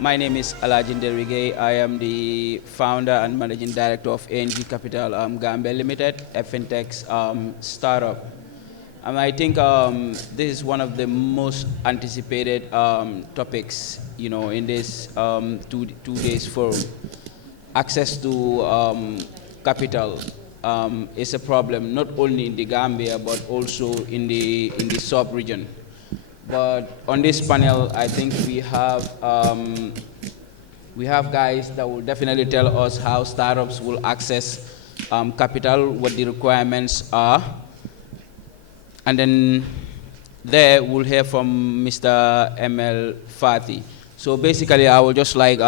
My name is Moderator Gaye. I am the founder and managing director of ANG Capital Gambia Limited, a fintech startup. I think this is one of the most anticipated topics, in this two days forum. Access to capital is a problem not only in the Gambia but also in the sub-region. But on this panel, I think we have guys that will definitely tell us how startups will access capital, what the requirements are, and then there we'll hear from Mr. ML Fati. So basically, I would just like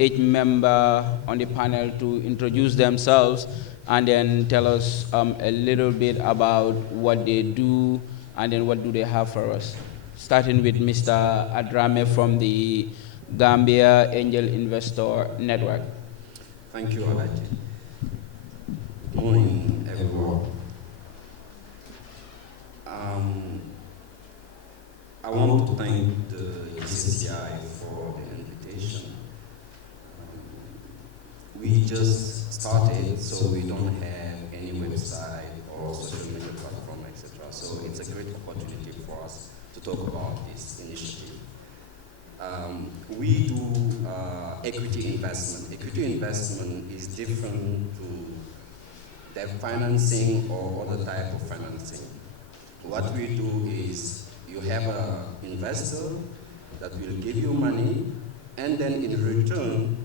each member on the panel to introduce themselves and then tell us a little bit about what they do and then what do they have for us. Starting with Mr. Adrame from the Gambia Angel Investor Network. Thank you, Alaji. Good morning, everyone. I want to thank the Gcci for the invitation. We just started, so we don't have any website or social media platform, etc. So it's a great opportunity for us to talk about this initiative. We do equity investment. Equity investment is different to debt financing or other type of financing. What we do is you have an investor that will give you money, and then in return,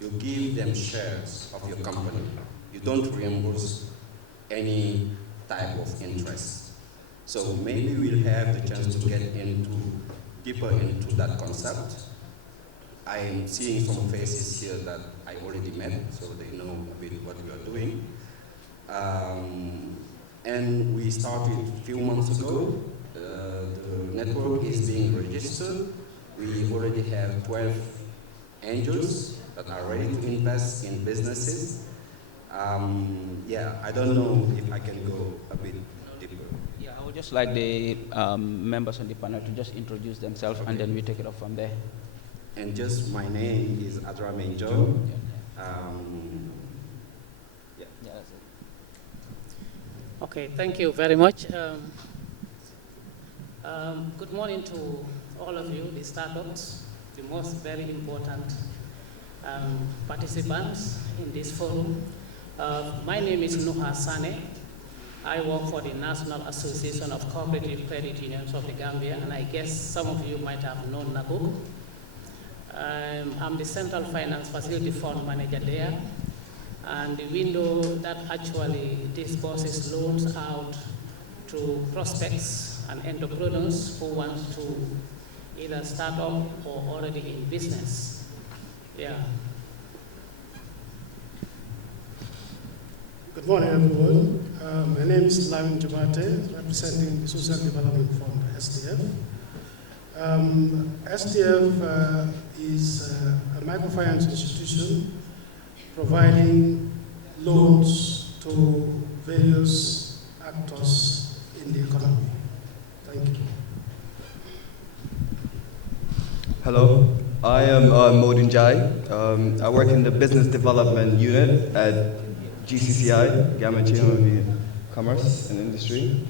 you give them shares of your company. You don't reimburse any type of interest. So maybe we'll have the chance to get deeper into that concept. I'm seeing some faces here that I already met, so they know a bit what we are doing. And we started a few months ago. The network is being registered. We already have 12 angels that are ready to invest in businesses. Yeah, I don't know if I can go a bit deeper. Yeah, I would just like the members on the panel to just introduce themselves, okay, and then we take it up from there. And just my name is Adrame Joe. Yeah, that's it. Okay, thank you very much. Good morning to all of you, the startups, the most very important participants in this forum. My name is Nuha Sane. I work for the National Association of Cooperative Credit Unions of the Gambia, and I guess some of you might have known NABUC. I'm the Central Finance Facility Fund Manager there, and the window that actually disburses loans out to prospects and entrepreneurs who want to either start up or already in business. Yeah. Good morning, everyone. My name is Lavin Jabate, representing the Social Development Fund, SDF. SDF is a microfinance institution providing loans to various actors in the economy. Thank you. Hello, I am Moderator Gaye. I work in the Business Development Unit at Gcci, Gcci Commerce and Industry.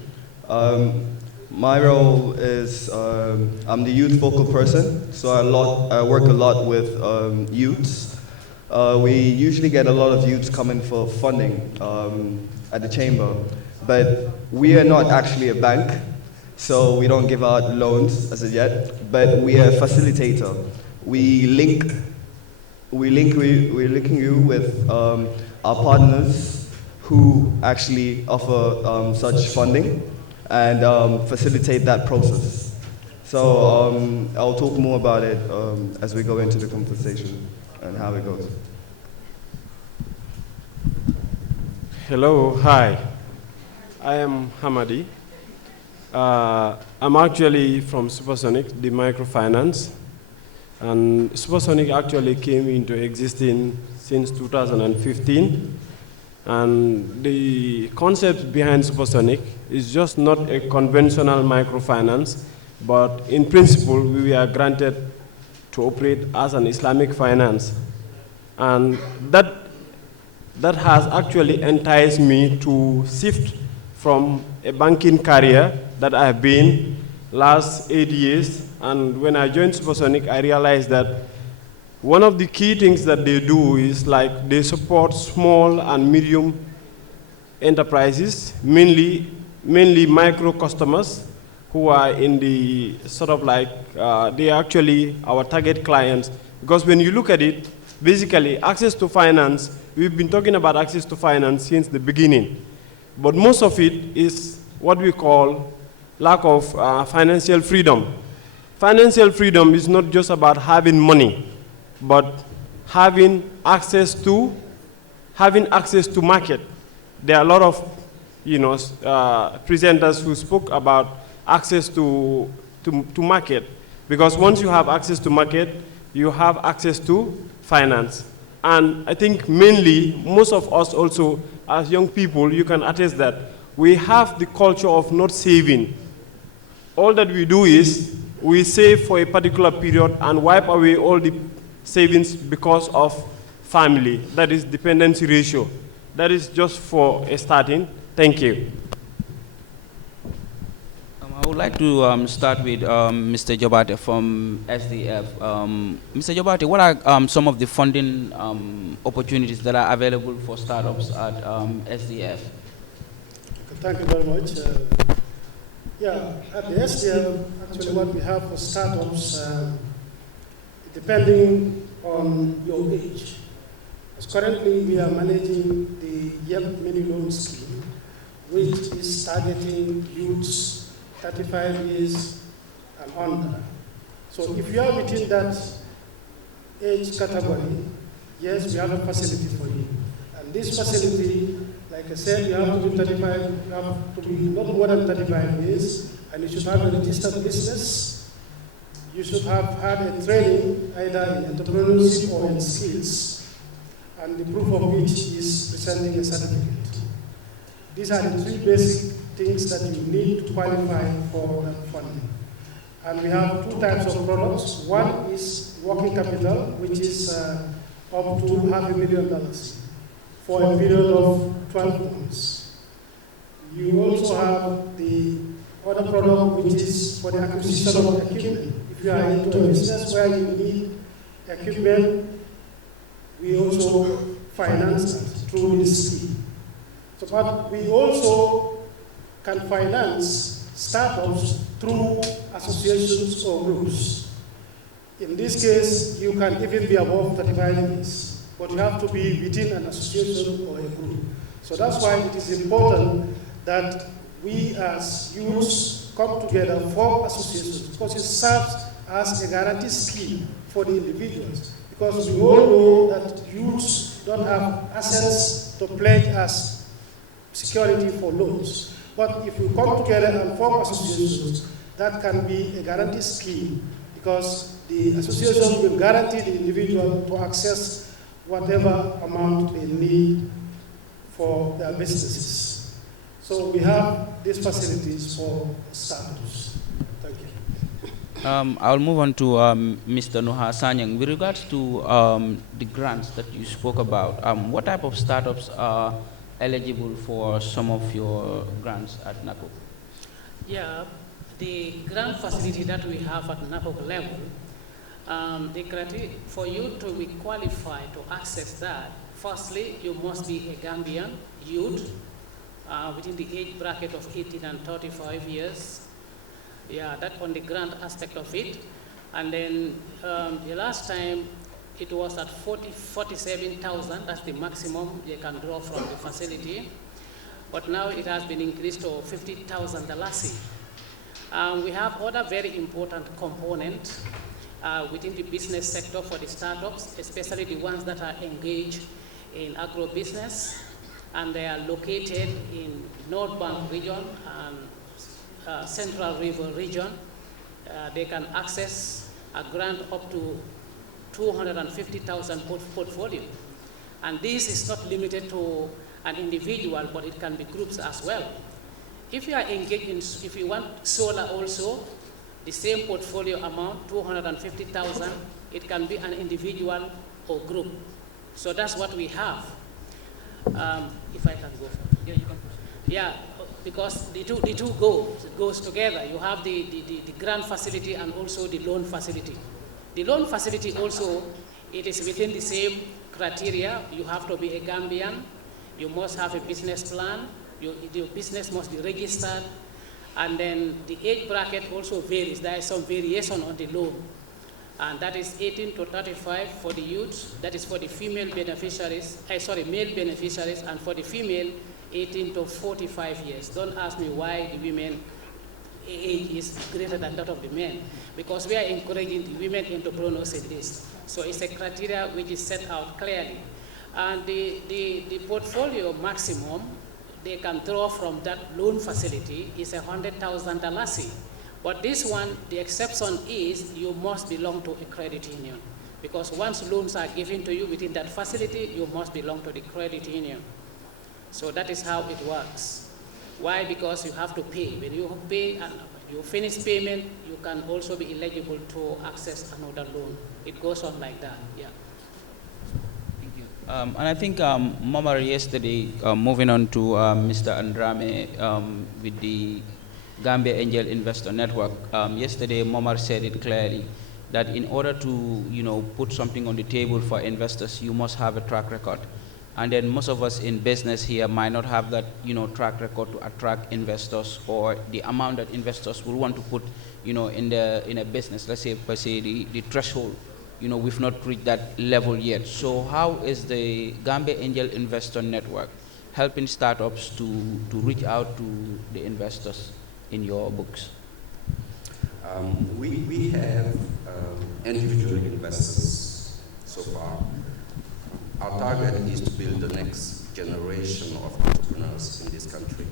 My role is I'm the youth focal person, so I work a lot with youths. We usually get a lot of youths coming for funding at the chamber, but we are not actually a bank, so we don't give out loans as of yet, but we are a facilitator. We're linking you with our partners who actually offer such funding and facilitate that process. So I'll talk more about it as we go into the conversation and how it goes. Hello, hi. I am Hamadi. I'm actually from Supersonic, the microfinance. And Supersonic actually came into existence since 2015. And the concept behind Supersonic is just not a conventional microfinance, but in principle, we were granted to operate as an Islamic finance. And that has actually enticed me to shift from a banking career that I have been last 8 years. And when I joined Supersonic, I realized that one of the key things that they do is like they support small and medium enterprises, mainly micro customers who are in the sort of like, they are actually our target clients. Because when you look at it, basically access to finance, we've been talking about access to finance since the beginning. But most of it is what we call lack of financial freedom. Financial freedom is not just about having money, but having access to market. There are a lot of presenters who spoke about access to market, because once you have access to market, you have access to finance. And I think mainly, most of us also, as young people, you can attest that we have the culture of not saving. All that we do is we save for a particular period and wipe away all the savings because of family. That is dependency ratio. That is just for a starting. Thank you. I would like to start with Mr. Jobate from SDF. Mr. Jobate, what are some of the funding opportunities that are available for startups at SDF? Thank you very much. At the SDF, actually what we have for startups, depending on your age. As currently we are managing the Young Mini Loan Scheme, which is targeting youths 35 years and under. So if you are within that age category, yes, we have a facility for you. And this facility, like I said, you have to be 35, you have to be not more than 35 years, and you should have a registered business. You should have had a training either in entrepreneurship or in skills, and the proof of which is presenting a certificate. These are the three basic things that you need to qualify for that funding. And we have two types of products. One is working capital, which is up to $500,000 for a period of 12 months. You also have the other product, which is for the acquisition of equipment. If you are into a business where you need equipment, we also finance that through this scheme. So, but we also can finance startups through associations or groups. In this case, you can even be above 35 years, but you have to be within an association or a group. So that's why it is important that we as youths come together, form associations, because it serves as a guarantee scheme for the individuals. Because we all know that youths don't have assets to pledge as security for loans. But if we come together and form associations, that can be a guarantee scheme, because the association will guarantee the individual to access whatever amount they need for their businesses. So we have these facilities for startups. Thank you. I'll move on to Mr. Noha Sanyang. With regards to the grants that you spoke about, what type of startups are eligible for some of your grants at NACOC? Yeah, the grant facility that we have at NACOC level, the criteria for you to be qualified to access that, firstly, you must be a Gambian youth within the age bracket of 18 and 35 years. Yeah, that on the grant aspect of it. And then the last time it was at 47,000, that's the maximum you can draw from the facility. But now it has been increased to 50,000 the last year. We have other very important components within the business sector for the startups, especially the ones that are engaged in agro-business, and they are located in North Bank region and Central River region. They can access a grant up to 250,000 portfolio. And this is not limited to an individual, but it can be groups as well. If you are engaged in, if you want solar also, the same portfolio amount, 250,000, It can be an individual or group. So that's what we have. If I can go. Yeah, you can. Yeah, because the two goes together. You have the grant facility and also the loan facility. The loan facility also, it is within the same criteria. You have to be a Gambian. You must have a business plan. Your business must be registered. And then the age bracket also varies. There is some variation on the loan. And that is 18 to 35 for the youths. That is for the female beneficiaries, male beneficiaries, and for the female, 18 to 45 years. Don't ask me why the women age is greater than that of the men, because we are encouraging the women entrepreneurs in this. So it's a criteria which is set out clearly. And the portfolio maximum they can draw from that loan facility is $100,000. But this one, the exception is you must belong to a credit union. Because once loans are given to you within that facility, you must belong to the credit union. So that is how it works. Why? Because you have to pay. When you pay and you finish payment, you can also be eligible to access another loan. It goes on like that, yeah. And I think Momar yesterday, moving on to Mr. Andrame with the Gambia Angel Investor Network, yesterday Momar said it clearly that in order to put something on the table for investors, you must have a track record. And then most of us in business here might not have that track record to attract investors, or the amount that investors will want to put in a business. Let's say per se the threshold. We've not reached that level yet. So how is the Gambia Angel Investor Network helping startups to reach out to the investors in your books? We have individual investors so far. Our target is to build the next generation of entrepreneurs in this country.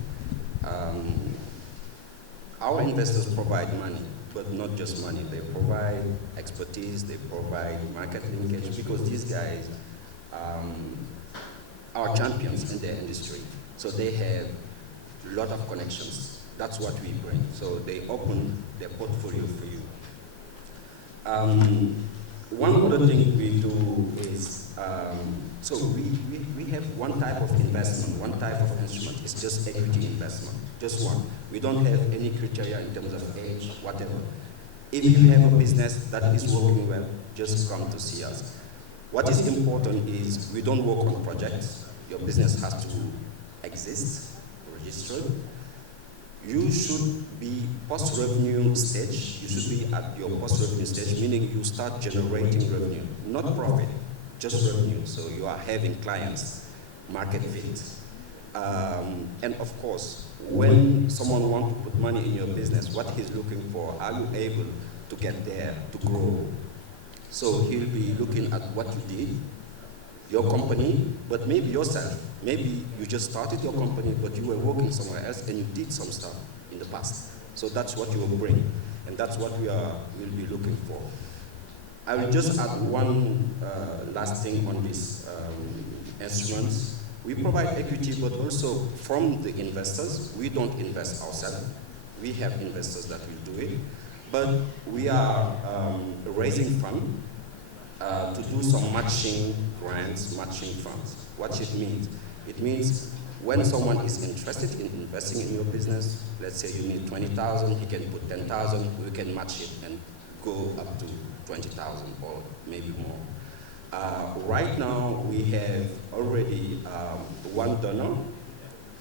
Our investors provide money, but not just money. They provide expertise, they provide market linkage, because these guys are champions in their industry. So they have a lot of connections. That's what we bring. So they open their portfolio for you. One other thing we do is, so we have one type of investment, one type of instrument. It's just equity investment, just one. We don't have any criteria in terms of age, whatever. If you have a business that is working well, just come to see us. What is important is we don't work on projects. Your business has to exist, registered. You should be post-revenue stage. You should be at your post-revenue stage, meaning you start generating revenue, not profit, just revenue. So you are having clients, market fit. And of course, when someone wants to put money in your business, what he's looking for, are you able to get there, to grow? So he'll be looking at what you did, your company, but maybe yourself. Maybe you just started your company, but you were working somewhere else and you did some stuff in the past. So that's what you will bring, and that's what we'll be looking for. I will just add one last thing on these instruments. We provide equity, but also from the investors. We don't invest ourselves. We have investors that will do it. But we are raising funds to do some matching grants, matching funds. What it means? It means when someone is interested in investing in your business, let's say you need 20,000, he can put 10,000, we can match it and go up to 20,000 or maybe more. Right now, we have already one donor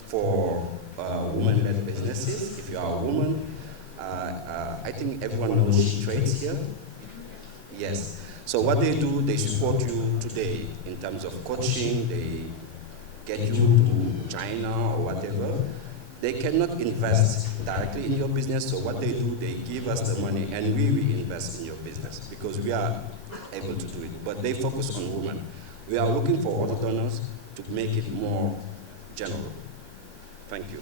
for women-led businesses. If you are a woman, I think everyone knows She Trades here. Yes. So what they do, they support you today in terms of coaching. They get you to China or whatever. They cannot invest directly in your business, so what they do, they give us the money and we invest in your business because we are able to do it. But they focus on women. We are looking for other donors to make it more general. Thank you.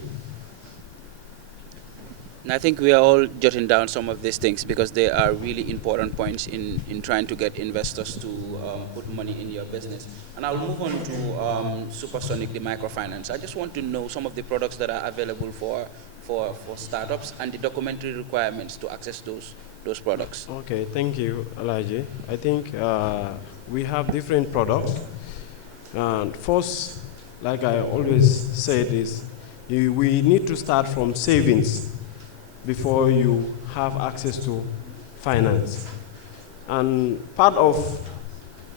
And I think we are all jotting down some of these things because they are really important points in trying to get investors to put money in your business. And I'll move on to Supersonic, the microfinance. I just want to know some of the products that are available for startups and the documentary requirements to access those those products? Okay, thank you, Elijah. I think we have different products. First, like I always said, is we need to start from savings before you have access to finance. And part of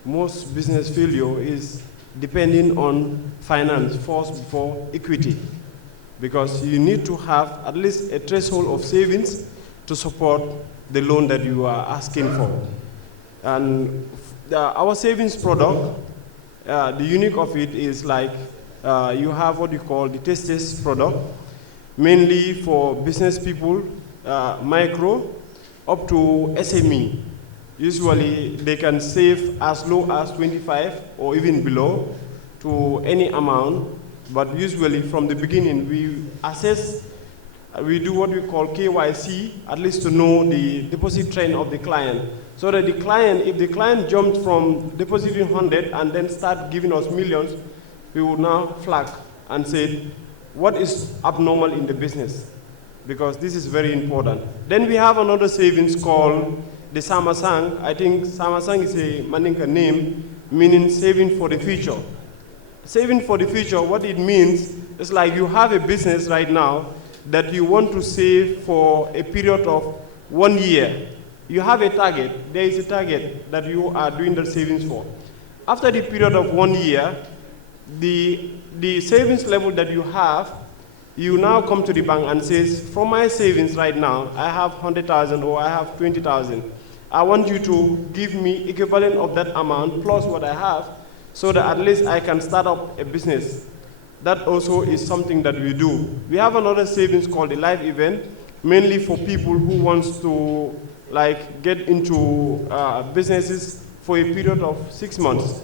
most business failure is depending on finance first before equity, because you need to have at least a threshold of savings to support the loan that you are asking for. And our savings product, the unique of it is like you have what you call the test product, mainly for business people, micro, up to SME. Usually they can save as low as 25 or even below to any amount, but usually from the beginning we assess, we do what we call KYC, at least to know the deposit trend of the client. So that the client, if the client jumps from depositing 100 and then start giving us millions, we will now flag and say, what is abnormal in the business? Because this is very important. Then we have another savings called the Samasang. I think Samasang is a Mandinka name, meaning saving for the future. Saving for the future, what it means is like you have a business right now that you want to save for a period of 1 year. You have a target, there is a target that you are doing the savings for. After the period of 1 year, the savings level that you have, you now come to the bank and says, from my savings right now, I have 100,000 or I have 20,000. I want you to give me equivalent of that amount plus what I have, so that at least I can start up a business. That also is something that we do. We have another savings called the live event, mainly for people who wants to like get into businesses for a period of 6 months.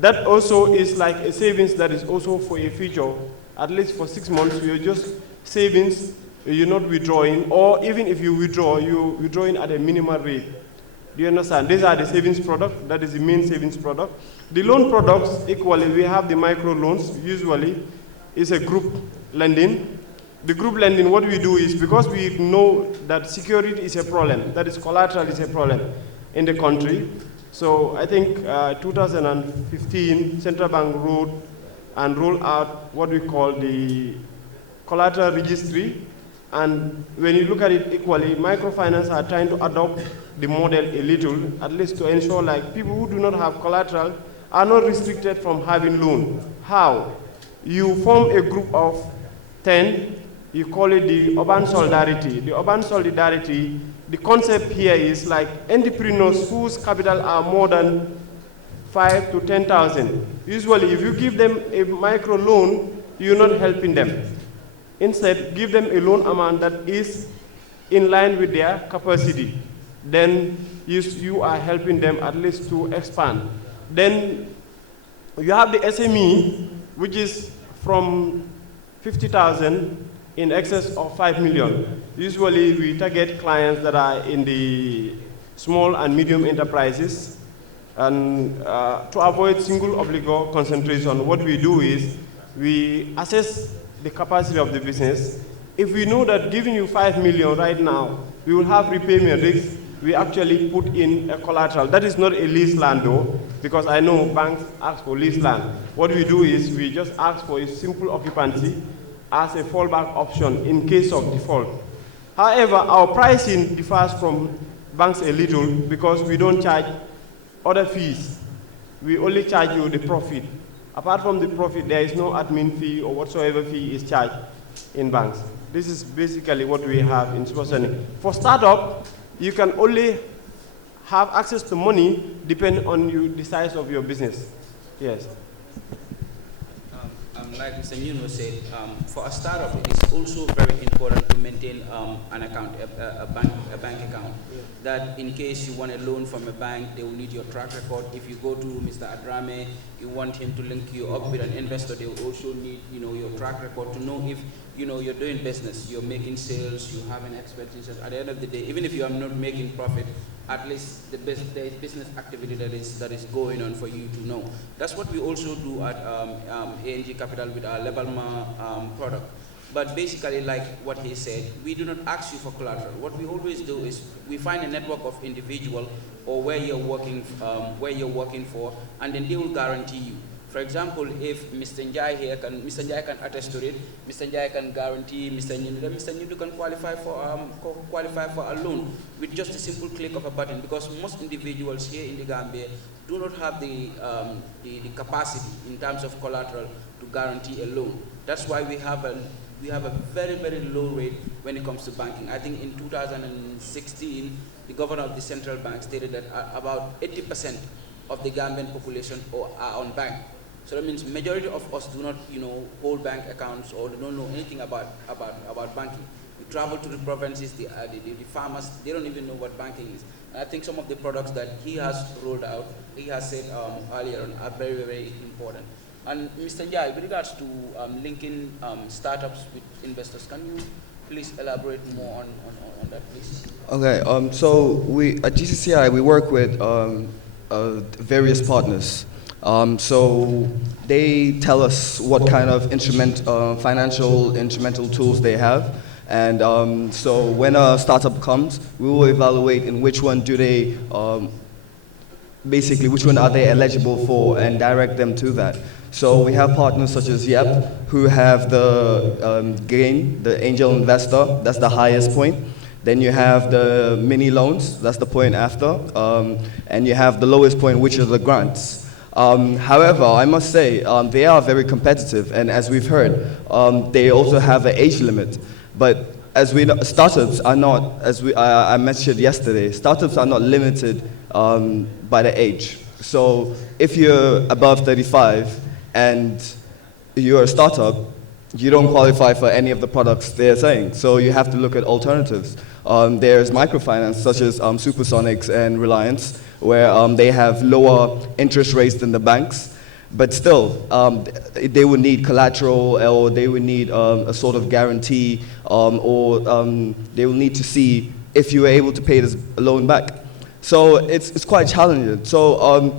That also is like a savings that is also for a future. At least for 6 months, you're just savings, you're not withdrawing, or even if you withdraw, you're withdrawing at a minimal rate. Do you understand? These are the savings product, that is the main savings product. The loan products, equally, we have the micro loans, usually, is a group lending. The group lending, what we do is, because we know that security is a problem, that is collateral is a problem in the country. So I think 2015, Central Bank wrote and rolled out what we call the collateral registry. And when you look at it equally, microfinance are trying to adopt the model a little, at least to ensure like people who do not have collateral are not restricted from having loan. How? You form a group of 10, you call it the urban solidarity. The urban solidarity, the concept here is like entrepreneurs whose capital are more than 5 to 10,000. Usually, if you give them a micro loan, you're not helping them. Instead, give them a loan amount that is in line with their capacity. Then you are helping them at least to expand. Then you have the SME, which is from 50,000 in excess of 5 million. Usually, we target clients that are in the small and medium enterprises. And to avoid single obligor concentration, what we do is we assess the capacity of the business. If we know that giving you 5 million right now, we will have repayment risks, we actually put in a collateral. That is not a lease land though, because I know banks ask for lease land. What we do is we just ask for a simple occupancy as a fallback option in case of default. However, our pricing differs from banks a little because we don't charge other fees. We only charge you the profit. Apart from the profit, there is no admin fee or whatsoever fee is charged in banks. This is basically what we have in Supersonic. For startup, you can only have access to money depending on the size of your business. Yes. Like Mr. Nuno said, for a startup, it is also very important to maintain an account, a bank account. That in case you want a loan from a bank, they will need your track record. If you go to Mr. Adrame, you want him to link you up with an investor, they will also need, your track record to know if, you're doing business, you're making sales, you have an expertise. At the end of the day, even if you are not making profit, at least there is business activity that is going on for you to know. That's what we also do at ANG Capital with our Lebalma product. But basically, like what he said, we do not ask you for collateral. What we always do is we find a network of individual or where you're working for, and then they will guarantee you. For example, if Mr. Njai here Mr. Njai can attest to it, Mr. Njai can guarantee Mr. Nyindu, then Mr. Nyindu can qualify for a loan with just a simple click of a button, because most individuals here in the Gambia do not have the capacity in terms of collateral to guarantee a loan. That's why we have a very, very low rate when it comes to banking. I think in 2016, the governor of the central bank stated that about 80% of the Gambian population are on bank. So that means majority of us do not, hold bank accounts or don't know anything about banking. We travel to the provinces, the farmers, they don't even know what banking is. And I think some of the products that he has rolled out, he has said earlier on, are very, very important. And Mr. Njai, with regards to linking startups with investors, can you please elaborate more on that, please? Okay, so we at GCCI we work with various partners. So they tell us what kind of financial instrumental tools they have, and so when a startup comes, we will evaluate in which one do they basically which one are they eligible for and direct them to that. So we have partners such as YEP, who have the gain, the angel investor, that's the highest point. Then you have the mini loans, that's the point after. And you have the lowest point, which is the grants. However, I must say, they are very competitive. And as we've heard, they also have an age limit. But as we know, startups are not, as I mentioned yesterday, startups are not limited by the age. So if you're above 35, and you're a startup, you don't qualify for any of the products they're saying. So you have to look at alternatives. There's microfinance, such as Supersonics and Reliance, where they have lower interest rates than the banks. But still, they would need collateral, or they would need a sort of guarantee, or they will need to see if you are able to pay this loan back. So it's quite challenging. So,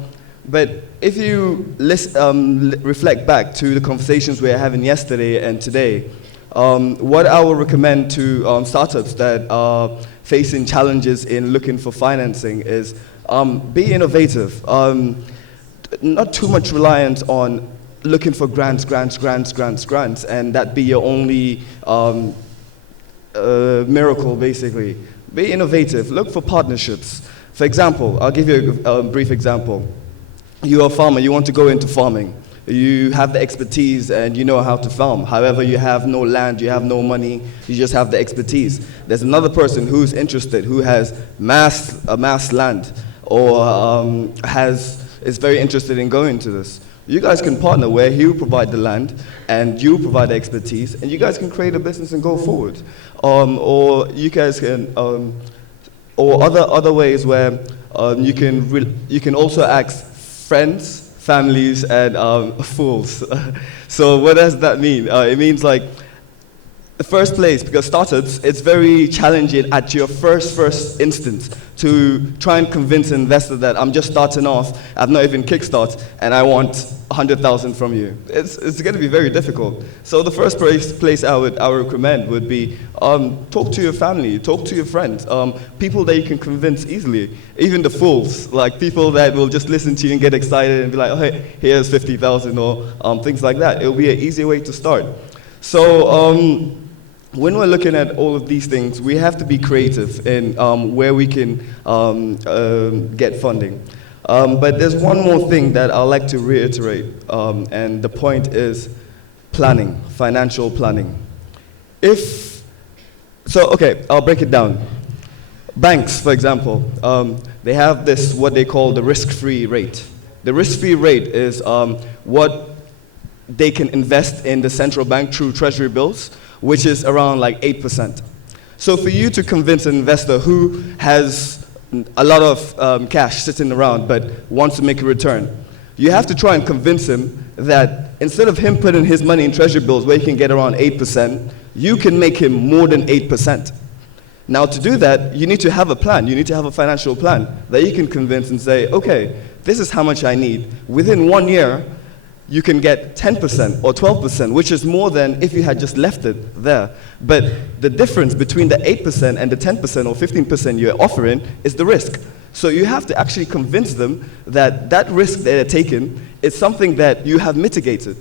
but if you reflect back to the conversations we were having yesterday and today, what I would recommend to startups that are facing challenges in looking for financing is be innovative. Not too much reliant on looking for grants, and that be your only miracle, basically. Be innovative. Look for partnerships. For example, I'll give you a brief example. You're a farmer, you want to go into farming. You have the expertise and you know how to farm. However, you have no land, you have no money, you just have the expertise. There's another person who's interested, who has mass land, or is very interested in going to this. You guys can partner where he'll provide the land and you provide the expertise, and you guys can create a business and go forward. Or you guys can, or other ways where you can also ask friends, families, and fools. So what does that mean? It means like the first place, because startups, it's very challenging at your first instance to try and convince an investor that I'm just starting off, I've not even kickstart, and I want 100,000 from you. It's going to be very difficult. So the first place I would recommend would be talk to your family, talk to your friends, people that you can convince easily, even the fools, like people that will just listen to you and get excited and be like, oh, hey, here's 50,000 or things like that. It'll be an easy way to start. So when we're looking at all of these things, we have to be creative in where we can get funding. But there's one more thing that I'd like to reiterate, and the point is planning, financial planning. Okay, I'll break it down. Banks, for example, they have this, what they call the risk-free rate. The risk-free rate is what they can invest in the central bank through treasury bills, which is around like 8%. So for you to convince an investor who has a lot of cash sitting around but wants to make a return, you have to try and convince him that instead of him putting his money in treasury bills where he can get around 8%, you can make him more than 8%. Now to do that, you need to have a plan. You need to have a financial plan that you can convince and say, okay, this is how much I need. Within 1 year, you can get 10% or 12%, which is more than if you had just left it there. But the difference between the 8% and the 10% or 15% you're offering is the risk. So you have to actually convince them that that risk they're taking is something that you have mitigated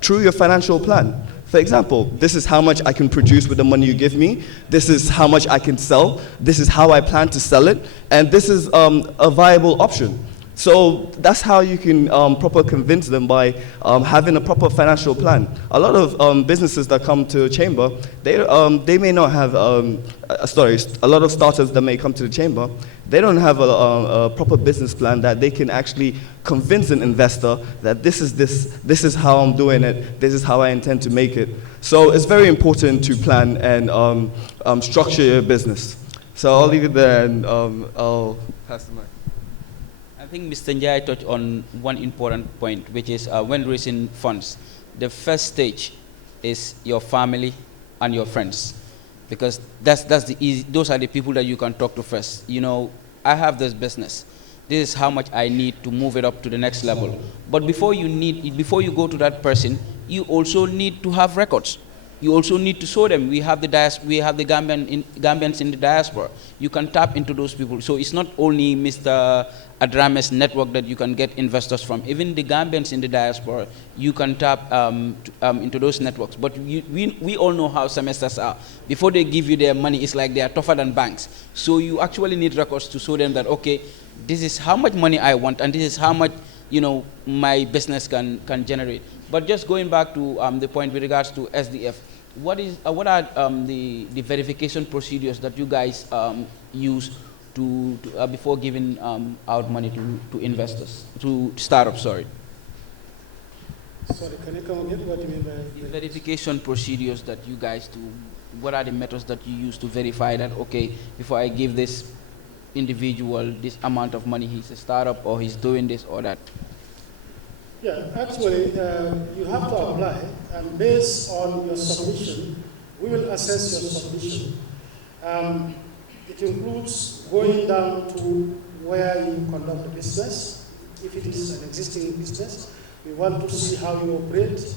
through your financial plan. For example, this is how much I can produce with the money you give me. This is how much I can sell. This is how I plan to sell it. And this is a viable option. So that's how you can properly convince them by having a proper financial plan. A lot of businesses that come to Chamber, they may not have, a lot of startups that may come to the Chamber, they don't have a proper business plan that they can actually convince an investor that this is how I'm doing it, this is how I intend to make it. So it's very important to plan and structure your business. So I'll leave it there and I'll pass the mic. I think Mr. Njai touched on one important point, which is when raising funds, the first stage is your family and your friends, because those are the people that you can talk to first. You know, I have this business. This is how much I need to move it up to the next level. But before you go to that person, you also need to have records. You also need to show them we have the Gambians in the diaspora. You can tap into those people. So it's not only Mr. Adrame's network that you can get investors from. Even the Gambians in the diaspora, you can tap into those networks. But we all know how semesters are. Before they give you their money, it's like they are tougher than banks. So you actually need records to show them that, okay, this is how much money I want, and this is how much, you know, my business can generate. But just going back to the point with regards to SDF, what are the verification procedures that you guys use before giving out money to investors, to startups? Sorry, can you come again? What do you mean by the verification procedures that you guys do? What are the methods that you use to verify that, okay, before I give this individual this amount of money, he's a startup or he's doing this or that? Yeah, actually, you have to apply, and based on your submission, we will assess your submission. It includes going down to where you conduct the business. If it is an existing business, we want to see how you operate.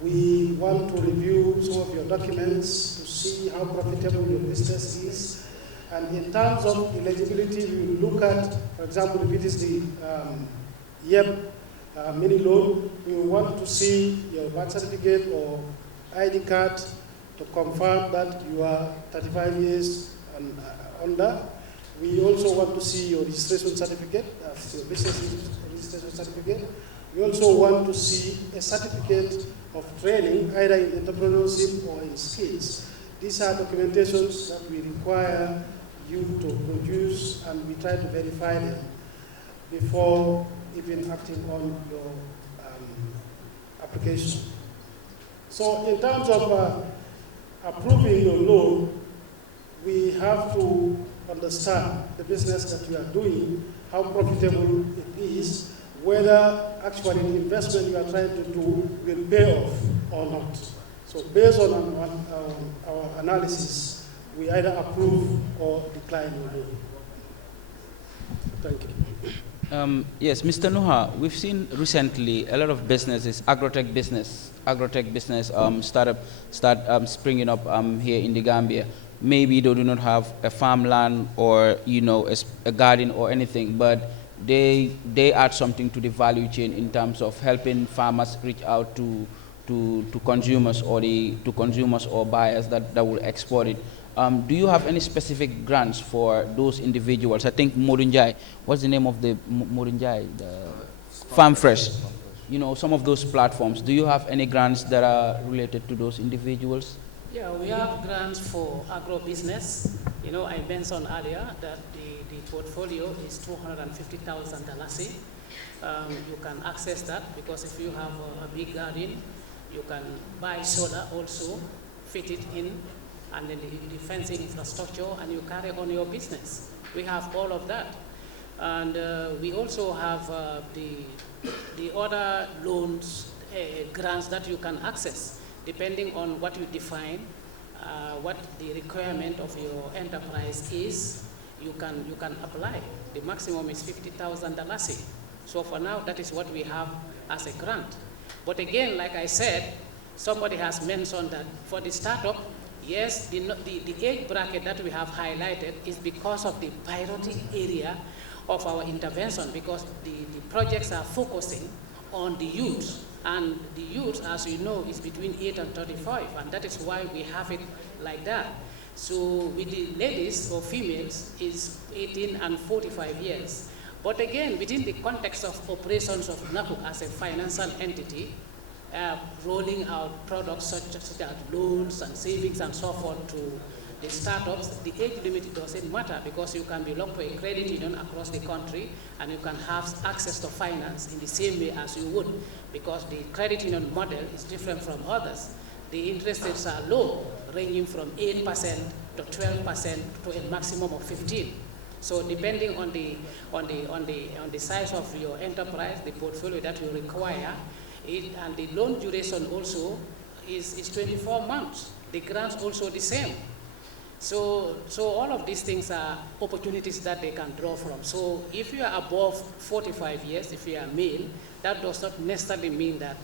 We want to review some of your documents to see how profitable your business is. And in terms of eligibility, we will look at, for example, if it is the YEP mini loan, we want to see your birth certificate or ID card to confirm that you are 35 years and under. We also want to see your registration certificate, that's your business registration certificate. We also want to see a certificate of training, either in entrepreneurship or in skills. These are documentations that we require you to produce, and we try to verify them before even acting on your application. So in terms of approving your loan, we have to understand the business that you are doing, how profitable it is, whether actually the investment you are trying to do will pay off or not. So based on our analysis, we either approve or decline your loan. Thank you. Yes, Mr. Nuha, we've seen recently a lot of businesses, agrotech business start springing up here in the Gambia. Maybe they do not have a farmland or, you know, a garden or anything, but they add something to the value chain in terms of helping farmers reach out to consumers or buyers that will export it. Do you have any specific grants for those individuals? I think Moderator, what's the name of the Moderator? The Farm Fresh. You know, some of those platforms. Do you have any grants that are related to those individuals? Yeah, we have grants for agro-business. You know, I mentioned earlier that the portfolio is $250,000. You can access that because if you have a big garden, you can buy solar also, fit it in, and then the fencing infrastructure, and you carry on your business. We have all of that. And we also have the other loans, grants that you can access, depending on what you define, what the requirement of your enterprise is, you can apply. The maximum is $50,000. So for now, that is what we have as a grant. But again, like I said, somebody has mentioned that for the startup, yes, the age bracket that we have highlighted is because of the priority area of our intervention, because the projects are focusing on the youth. And the youth, as you know, is between 8 and 35, and that is why we have it like that. So with the ladies or females is 18 and 45 years. But again, within the context of operations of NACU as a financial entity, rolling out products such as loans and savings and so forth to the startups, the age limit doesn't matter, because you can belong to a credit union across the country and you can have access to finance in the same way as you would, because the credit union model is different from others. The interest rates are low, ranging from 8% to 12% to a maximum of 15%. So depending on the size of your enterprise, the portfolio that you require, and the loan duration also is 24 months. The grants also the same. So all of these things are opportunities that they can draw from. So if you are above 45 years, if you are male, that does not necessarily mean that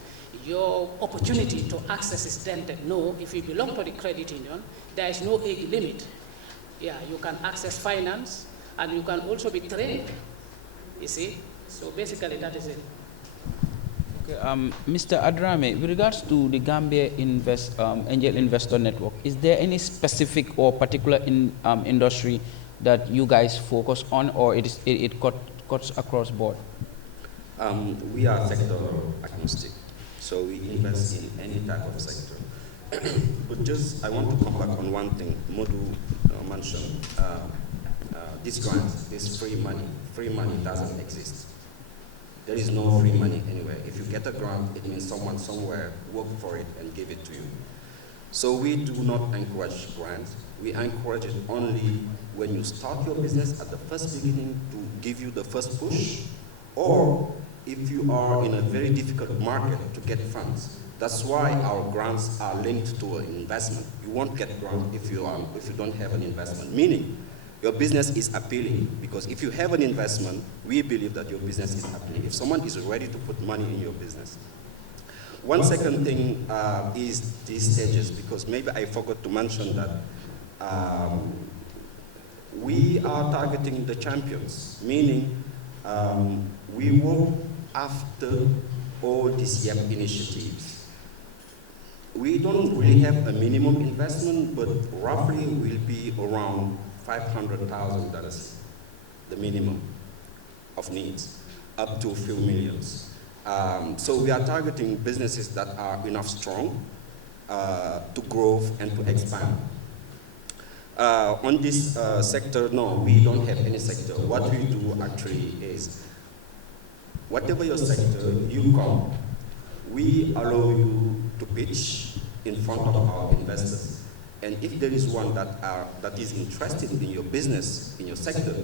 your opportunity to access is dented. No, if you belong to the credit union, there is no age limit. Yeah, you can access finance, and you can also be trained, you see? So basically that is it. Mr. Adrame, with regards to the Gambia Angel Investor Network, is there any specific or particular industry that you guys focus on, or it cuts across board? We are sector agnostic, so we invest in any type of sector. But just, I want to come back on one thing Modu mentioned. This grant, this free money doesn't exist. There is no free money anywhere. If you get a grant, it means someone somewhere worked for it and gave it to you. So we do not encourage grants. We encourage it only when you start your business at the first beginning to give you the first push, or if you are in a very difficult market to get funds. That's why our grants are linked to an investment. You won't get grant if you don't have an investment, meaning your business is appealing, because if you have an investment, we believe that your business is appealing. If someone is ready to put money in your business. One second thing is these stages, because maybe I forgot to mention that we are targeting the champions, meaning we work after all these YEP initiatives. We don't really have a minimum investment, but roughly will be around $500,000, the minimum of needs, up to a few millions. So we are targeting businesses that are enough strong to grow and to expand. On this sector, no, we don't have any sector. What we do actually is, whatever your sector, you come, we allow you to pitch in front of our investors. And if there is one that is interested in your business, in your sector,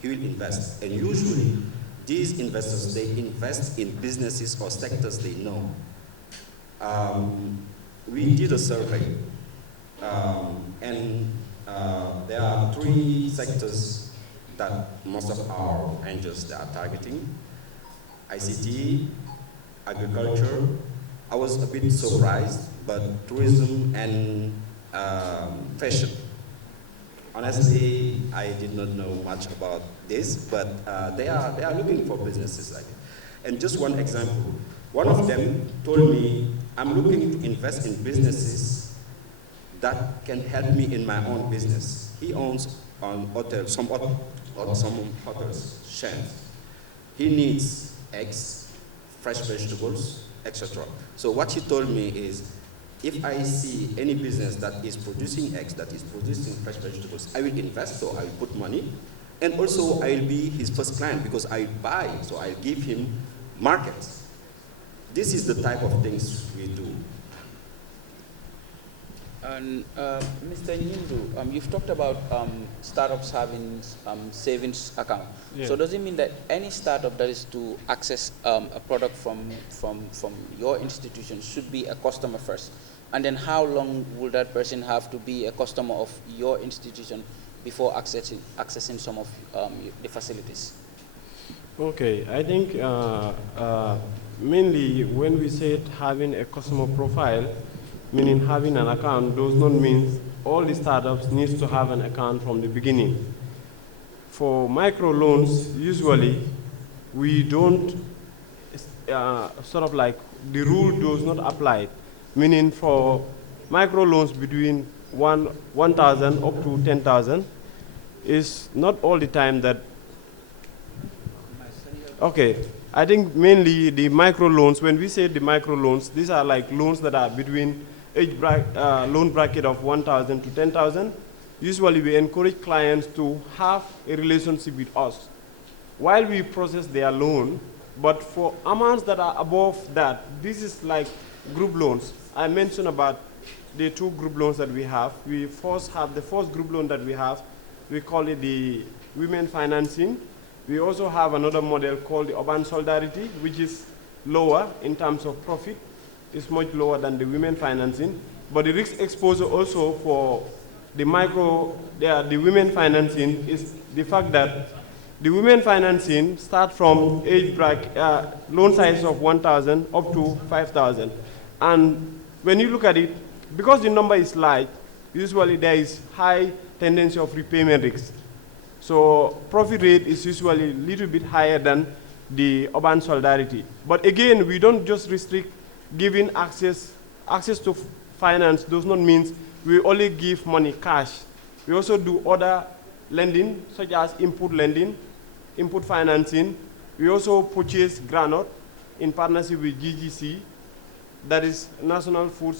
he will invest. And usually, these investors, they invest in businesses or sectors they know. We did a survey, and there are 3 sectors that most of our angels they are targeting: ICT, agriculture. I was a bit surprised, but tourism and fashion. Honestly, I did not know much about this, but they are looking for businesses like it. And just one example, one of them told me, I'm looking to invest in businesses that can help me in my own business. He owns some hotels, chains. He needs eggs, fresh vegetables, etc. So what he told me is, if I see any business that is producing eggs, that is producing fresh vegetables, I will invest, so I will put money. And also, I will be his first client, because I buy, so I give him markets. This is the type of things we do. And Mr. Nyindu, you've talked about startups having savings account. Yeah. So does it mean that any startup that is to access a product from your institution should be a customer first? And then how long will that person have to be a customer of your institution before accessing some of the facilities? Okay, I think mainly when we said having a customer profile, meaning having an account, does not mean all the startups needs to have an account from the beginning. For microloans, usually we don't sort of like the rule does not apply, meaning for microloans between 1,000 up to 10,000 is not all the time that. Okay, I think mainly the microloans. When we say the microloans, these are like loans that are between loan bracket of 1,000 to 10,000. Usually, we encourage clients to have a relationship with us while we process their loan. But for amounts that are above that, this is like group loans. I mentioned about the two group loans that we have. We first have the first group loan that we have. We call it the women financing. We also have another model called the urban solidarity, which is lower in terms of profit. It's much lower than the women financing. But the risk exposure also for the the women financing is the fact that the women financing start from age bracket, loan size of 1,000 up to 5,000. And when you look at it, because the number is large, usually there is high tendency of repayment risk. So profit rate is usually a little bit higher than the urban solidarity. But again, we don't just restrict giving access to finance does not mean we only give money cash. We also do other lending, such as input lending, input financing. We also purchase granite in partnership with Gcci, that is National Food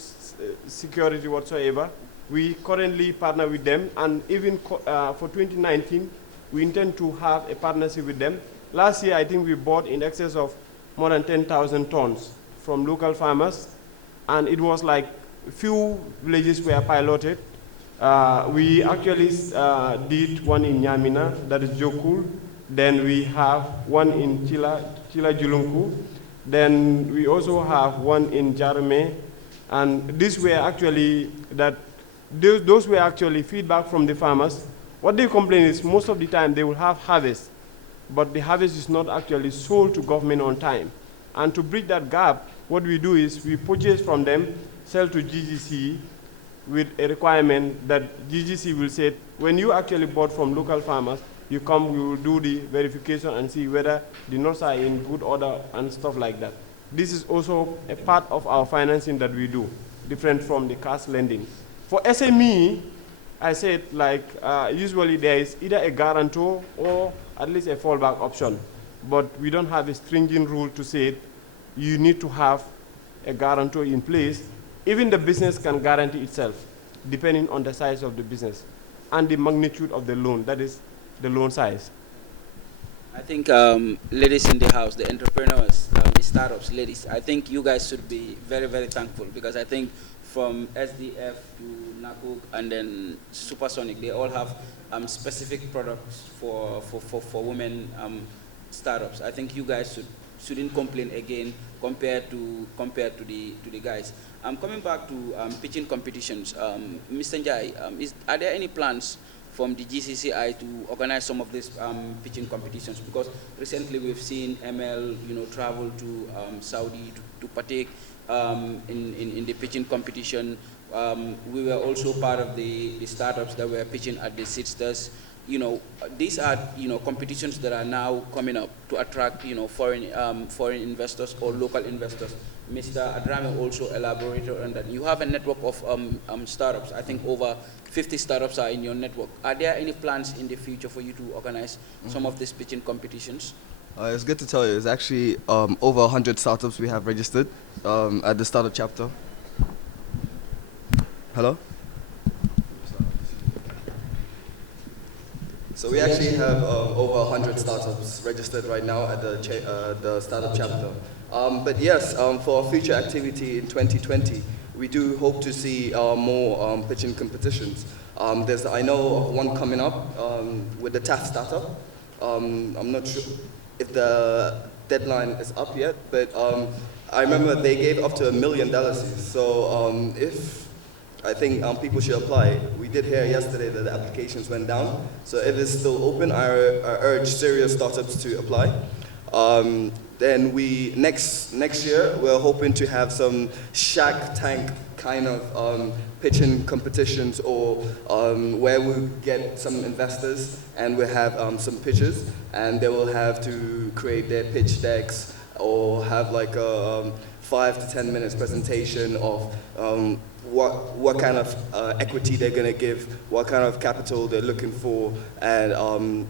Security whatsoever. We currently partner with them, and even for 2019, we intend to have a partnership with them. Last year, I think we bought in excess of more than 10,000 tons from local farmers, and it was like few villages were piloted. We actually did one in Nyamina, that is Jokul. Then we have one in Chila Julunku. Then we also have one in Jarme. And these were actually those were actually feedback from the farmers. What they complain is most of the time they will have harvest, but the harvest is not actually sold to government on time. And to bridge that gap, what we do is we purchase from them, sell to Gcci with a requirement that Gcci will say, when you actually bought from local farmers, you come, we will do the verification and see whether the notes are in good order and stuff like that. This is also a part of our financing that we do, different from the cash lending. For SME, I said like usually there is either a guarantor or at least a fallback option, but we don't have a stringent rule to say you need to have a guarantor in place. Even the business can guarantee itself, depending on the size of the business and the magnitude of the loan, that is the loan size. I think ladies in the house, the entrepreneurs, the startups, ladies, I think you guys should be very, very thankful, because I think from SDF to NACOG and then Supersonic, they all have specific products for women startups. I think you guys shouldn't complain again compared to the guys. Coming back to pitching competitions, Mr. Njai, are there any plans from the GCCI to organize some of these pitching competitions? Because recently we've seen ML, travel to Saudi to partake in the pitching competition. We were also part of the startups that were pitching at the Sisters. These are competitions that are now coming up to attract foreign investors or local investors. Mr. Adrame also elaborated on that. You have a network of startups. I think over 50 startups are in your network. Are there any plans in the future for you to organize some of these pitching competitions? It's good to tell you, it's actually over 100 startups we have registered at the startup chapter. Hello? So we actually have over 100 startups registered right now at the startup chapter. But yes, for our future activity in 2020, we do hope to see more pitching competitions. I know of one coming up with the TAF startup. I'm not sure if the deadline is up yet, but I remember they gave up to $1 million. So I think people should apply. We did hear yesterday that the applications went down. So if it's still open, I urge serious startups to apply. Then next year, we're hoping to have some Shark Tank kind of pitching competitions, or where we get some investors and we have some pitches, and they will have to create their pitch decks or have like a 5 to 10 minutes presentation of what kind of equity they're going to give, what kind of capital they're looking for, and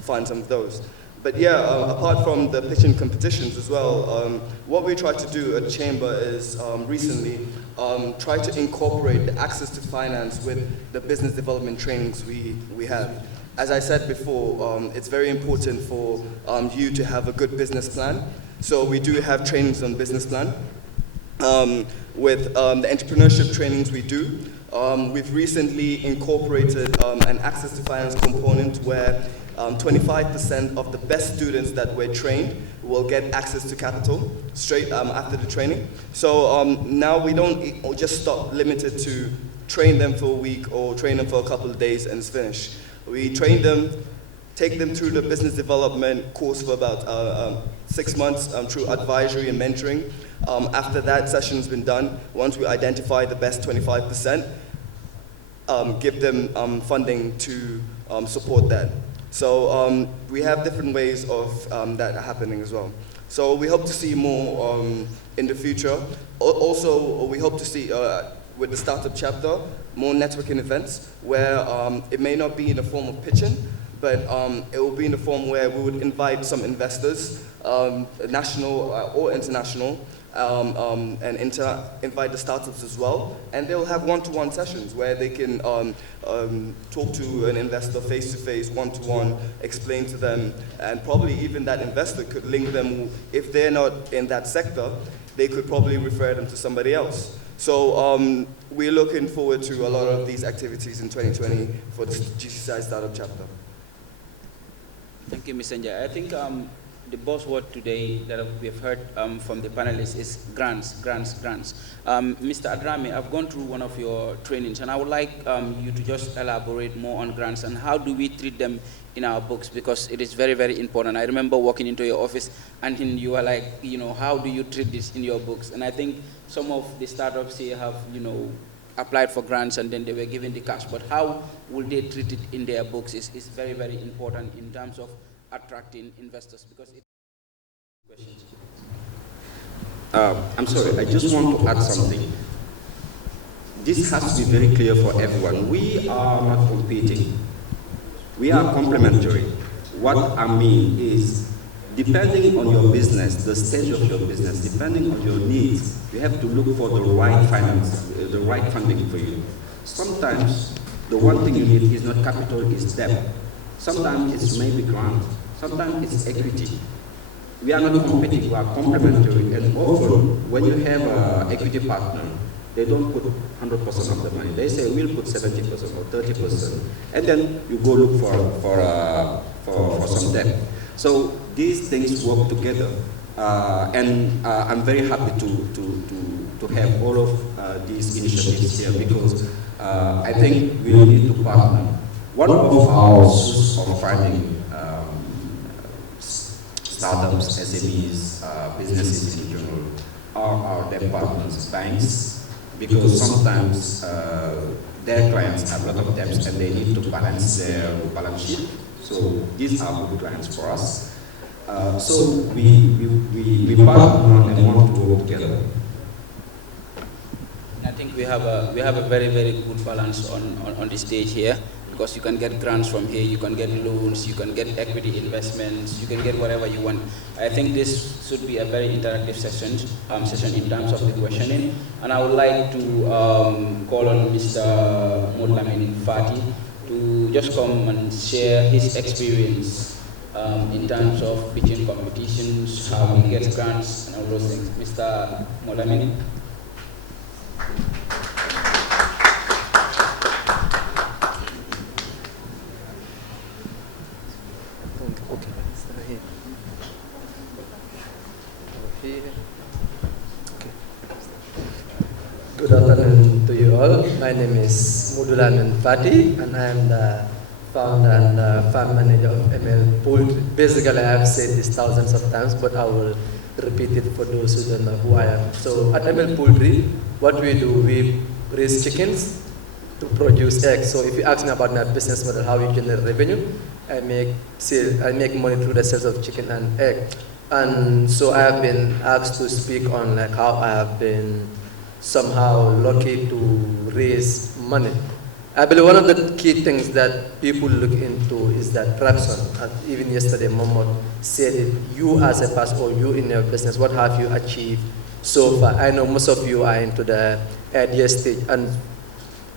find some of those. But yeah, apart from the pitching competitions as well, what we tried to do at Chamber is recently try to incorporate the access to finance with the business development trainings we have. As I said before, it's very important for you to have a good business plan. So we do have trainings on business plan. With the entrepreneurship trainings we do, we've recently incorporated an access to finance component where 25% of the best students that were trained will get access to capital straight after the training. So now we don't just stop limited to train them for a week or train them for a couple of days and it's finished. We train them, take them through the business development course for about 6 months through advisory and mentoring. After that session's been done, once we identify the best 25%, give them funding to support that. So we have different ways of that happening as well. So we hope to see more in the future. Also, we hope to see with the startup chapter more networking events where it may not be in the form of pitching, but it will be in the form where we would invite some investors, national or international, and invite the startups as well, and they'll have one-to-one sessions where they can talk to an investor face-to-face, one-to-one, explain to them, and probably even that investor could link them. If they're not in that sector, they could probably refer them to somebody else. So we're looking forward to a lot of these activities in 2020 for the GCCI Startup Chapter. Thank you, Mr. Njai. I think the buzzword today that we've heard from the panelists is grants. Mr. Adrame, I've gone through one of your trainings, and I would like you to just elaborate more on grants and how do we treat them in our books, because it is very, very important. I remember walking into your office and you were like, how do you treat this in your books? And I think some of the startups here have, applied for grants and then they were given the cash, but how will they treat it in their books is very, very important in terms of attracting investors, because it questions. I'm sorry, I just want to add something. This has to be very clear for everyone. We are not competing. We are complementary. What I mean is, depending on your business, the stage of your business, depending on your needs, you have to look for the right finance, the right funding for you. Sometimes the one thing you need is not capital, it's debt. Sometimes it's maybe grant. Sometimes it's equity. We are not competing, we are complementary. And often, when you have an equity partner, they don't put 100% of the money. They say, we'll put 70% or 30%. And then you go look for some debt. So these things work together. And I'm very happy to have all of these initiatives here, because I think we need to partner. One of our sources of funding startups, SMEs, businesses in general, are our debt partners, banks, because sometimes their clients have a lot of debts and they need to balance their balance sheet. So these are good clients for us. So we partner and want to work together. I think we have a very, very good balance on the stage here, because you can get grants from here, you can get loans, you can get equity investments, you can get whatever you want. I think this should be a very interactive session in terms of the questioning. And I would like to call on Mr. Modlamin Fati to just come and share his experience in terms of pitching competitions, how he gets grants, and all those things. Mr. Modlamin. Good afternoon to you all. My name is Moderator Gaye, and I am the founder and farm manager of ML Poultry. Basically, I have said this thousands of times, but I will repeat it for those who don't know who I am. So at ML Poultry, what we do, we raise chickens to produce eggs. So if you ask me about my business model, how we generate revenue, I make money through the sales of chicken and egg. And so I have been asked to speak on like how I have been somehow lucky to raise money. I believe one of the key things that people look into is that traction. Even yesterday, Mohammed said it, you as a person or you in your business, what have you achieved so far? I know most of you are into the idea stage, and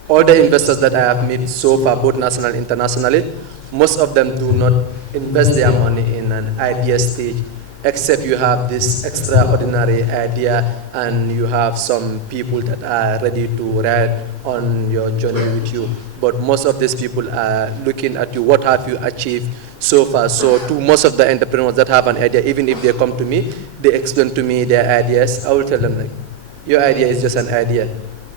all the investors that I have met so far, both national and internationally, most of them do not invest their money in an idea stage, except you have this extraordinary idea and you have some people that are ready to ride on your journey with you. But most of these people are looking at you, what have you achieved so far? So to most of the entrepreneurs that have an idea, even if they come to me, they explain to me their ideas, I will tell them, like, your idea is just an idea.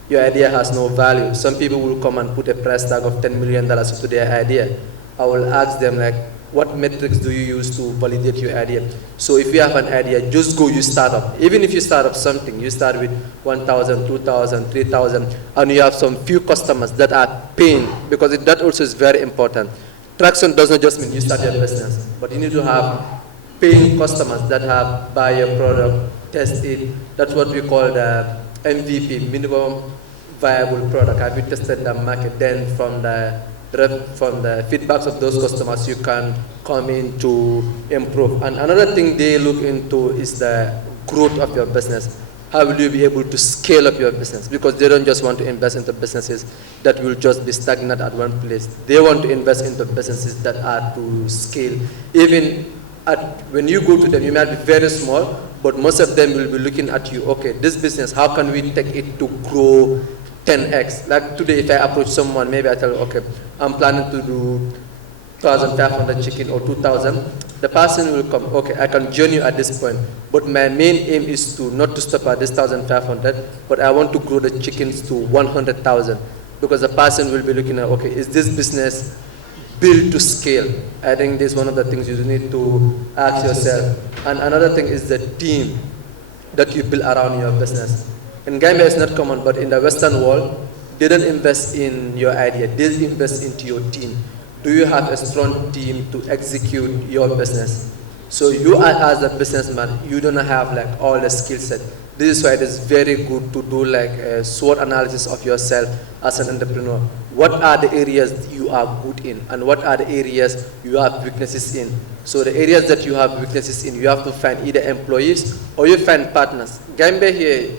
Your idea has no value. Some people will come and put a price tag of $10 million into their idea. I will ask them, like, what metrics do you use to validate your idea? So if you have an idea, just go, you start up. Even if you start up something, you start with 1,000, 2,000, 3,000, and you have some few customers that are paying, because that also is very important. Traction does not just mean you start your business, but you need to have paying customers that have buy your product, test it. That's what we call the MVP, minimum viable product. Have you tested the market? Then from the feedbacks of those customers, you can come in to improve. And another thing they look into is the growth of your business. How will you be able to scale up your business? Because they don't just want to invest into businesses that will just be stagnant at one place. They want to invest into businesses that are to scale. Even when you go to them, you might be very small, but most of them will be looking at you, okay, this business, how can we take it to grow 10x? Like today, if I approach someone, maybe I tell you, okay, I'm planning to do 1,500 chicken or 2,000. The person will come, okay, I can join you at this point, but my main aim is to not to stop at this 1,500, but I want to grow the chickens to 100,000, because the person will be looking at, okay, is this business built to scale? I think this is one of the things you need to ask yourself. And another thing is the team that you build around your business. In Gambia, it's not common, but in the Western world, they don't invest in your idea. They invest into your team. Do you have a strong team to execute your business? So you as a businessman, you don't have like all the skill set. This is why it is very good to do like a SWOT analysis of yourself as an entrepreneur. What are the areas you are good in, and what are the areas you have weaknesses in? So the areas that you have weaknesses in, you have to find either employees or you find partners. Gambia here,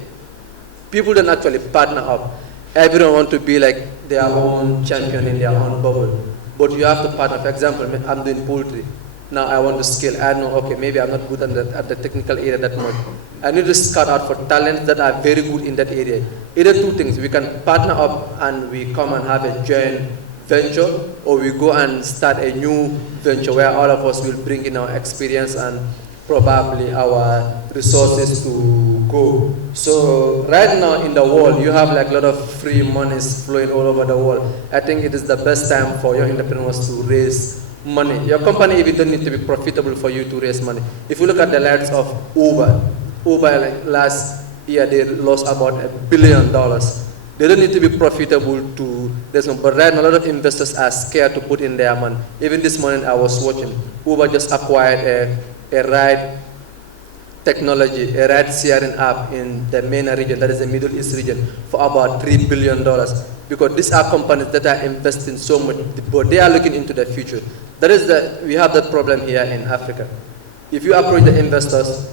people don't actually partner up. Everyone wants to be like their own champion in their own bubble. But you have to partner. For example, I'm doing poultry. Now I want to scale. I know, okay, maybe I'm not good at the technical area that much. I need to scout out for talents that are very good in that area. Either two things. We can partner up and we come and have a joint venture, or we go and start a new venture where all of us will bring in our experience and probably our resources to go. So right now in the world, you have like a lot of free monies flowing all over the world. I think it is the best time for your entrepreneurs to raise money. Your company even don't need to be profitable for you to raise money. If you look at the likes of Uber, like last year they lost about $1 billion. They don't need to be profitable to raise money. But right now a lot of investors are scared to put in their money. Even this morning I was watching, Uber just acquired a ride technology, a ride sharing app in the MENA region, that is the Middle East region, for about $3 billion. Because these are companies that are investing so much, but they are looking into the future. We have that problem here in Africa. If you approach the investors,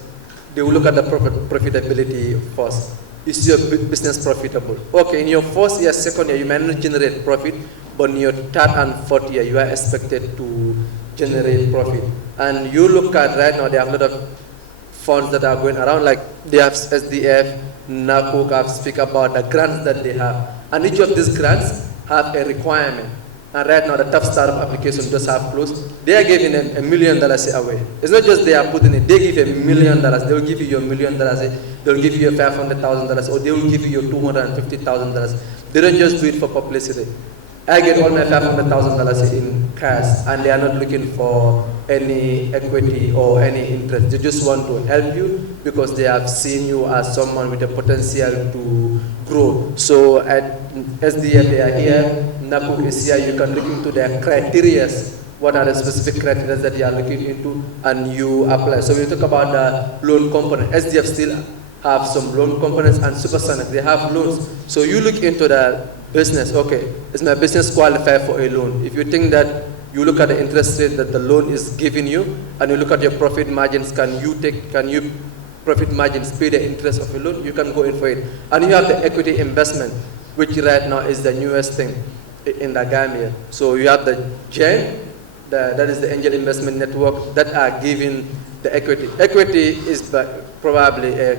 they will look at the profitability first. Is your business profitable? Okay, in your first year, second year, you might not generate profit, but in your third and fourth year, you are expected to generate profit. And you look at right now, they have a lot of funds that are going around, like they have SDF, NACOC, I've speak about the grants that they have. And each of these grants have a requirement. And right now, the Tough Startup application just have closed. They are giving them $1 million away. It's not just they are putting it, they give $1 million. They will give you your $1 million, they will give you your $500,000, or they will give you your $250,000. They don't just do it for publicity. I get all my $500,000 in cash, and they are not looking for any equity or any interest. They just want to help you because they have seen you as someone with a potential to grow. So at SDF, they are here, NAPU is here, you can look into their criteria. What are the specific criteria that you are looking into, and you apply. So we talk about the loan component. SDF still have some loan components, and Supersonic, they have loans. So you look into the business, okay, is my business qualified for a loan? If you think that, you look at the interest rate that the loan is giving you, and you look at your profit margins, can you profit margins pay the interest of a loan? You can go in for it. And you have the equity investment, which right now is the newest thing in the Gambia. So you have the GEN, that is the Angel Investment Network, that are giving the equity. Equity is probably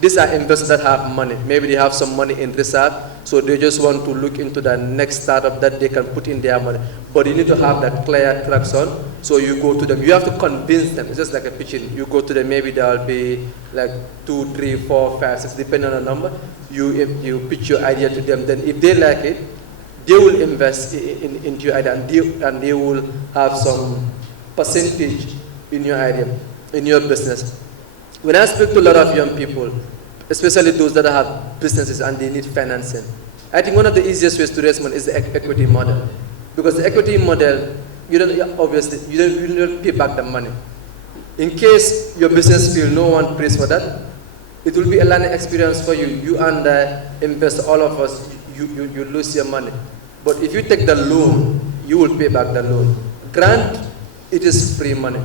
these are investors that have money. Maybe they have some money in reserve, so they just want to look into the next startup that they can put in their money. But you need to have that clear tracks on, so you go to them. You have to convince them. It's just like a pitching. You go to them, maybe there will be like 2, 3, 4, 5, 6, depending on the number. You pitch your idea to them. Then if they like it, they will invest into your idea, and they will have some percentage in your idea, in your business. When I speak to a lot of young people, especially those that have businesses and they need financing, I think one of the easiest ways to raise money is the equity model. Because the equity model, you don't pay back the money. In case your business fails, no one pays for that, it will be a learning experience for you. You and the investor, all of us, you lose your money. But if you take the loan, you will pay back the loan. Grant, it is free money.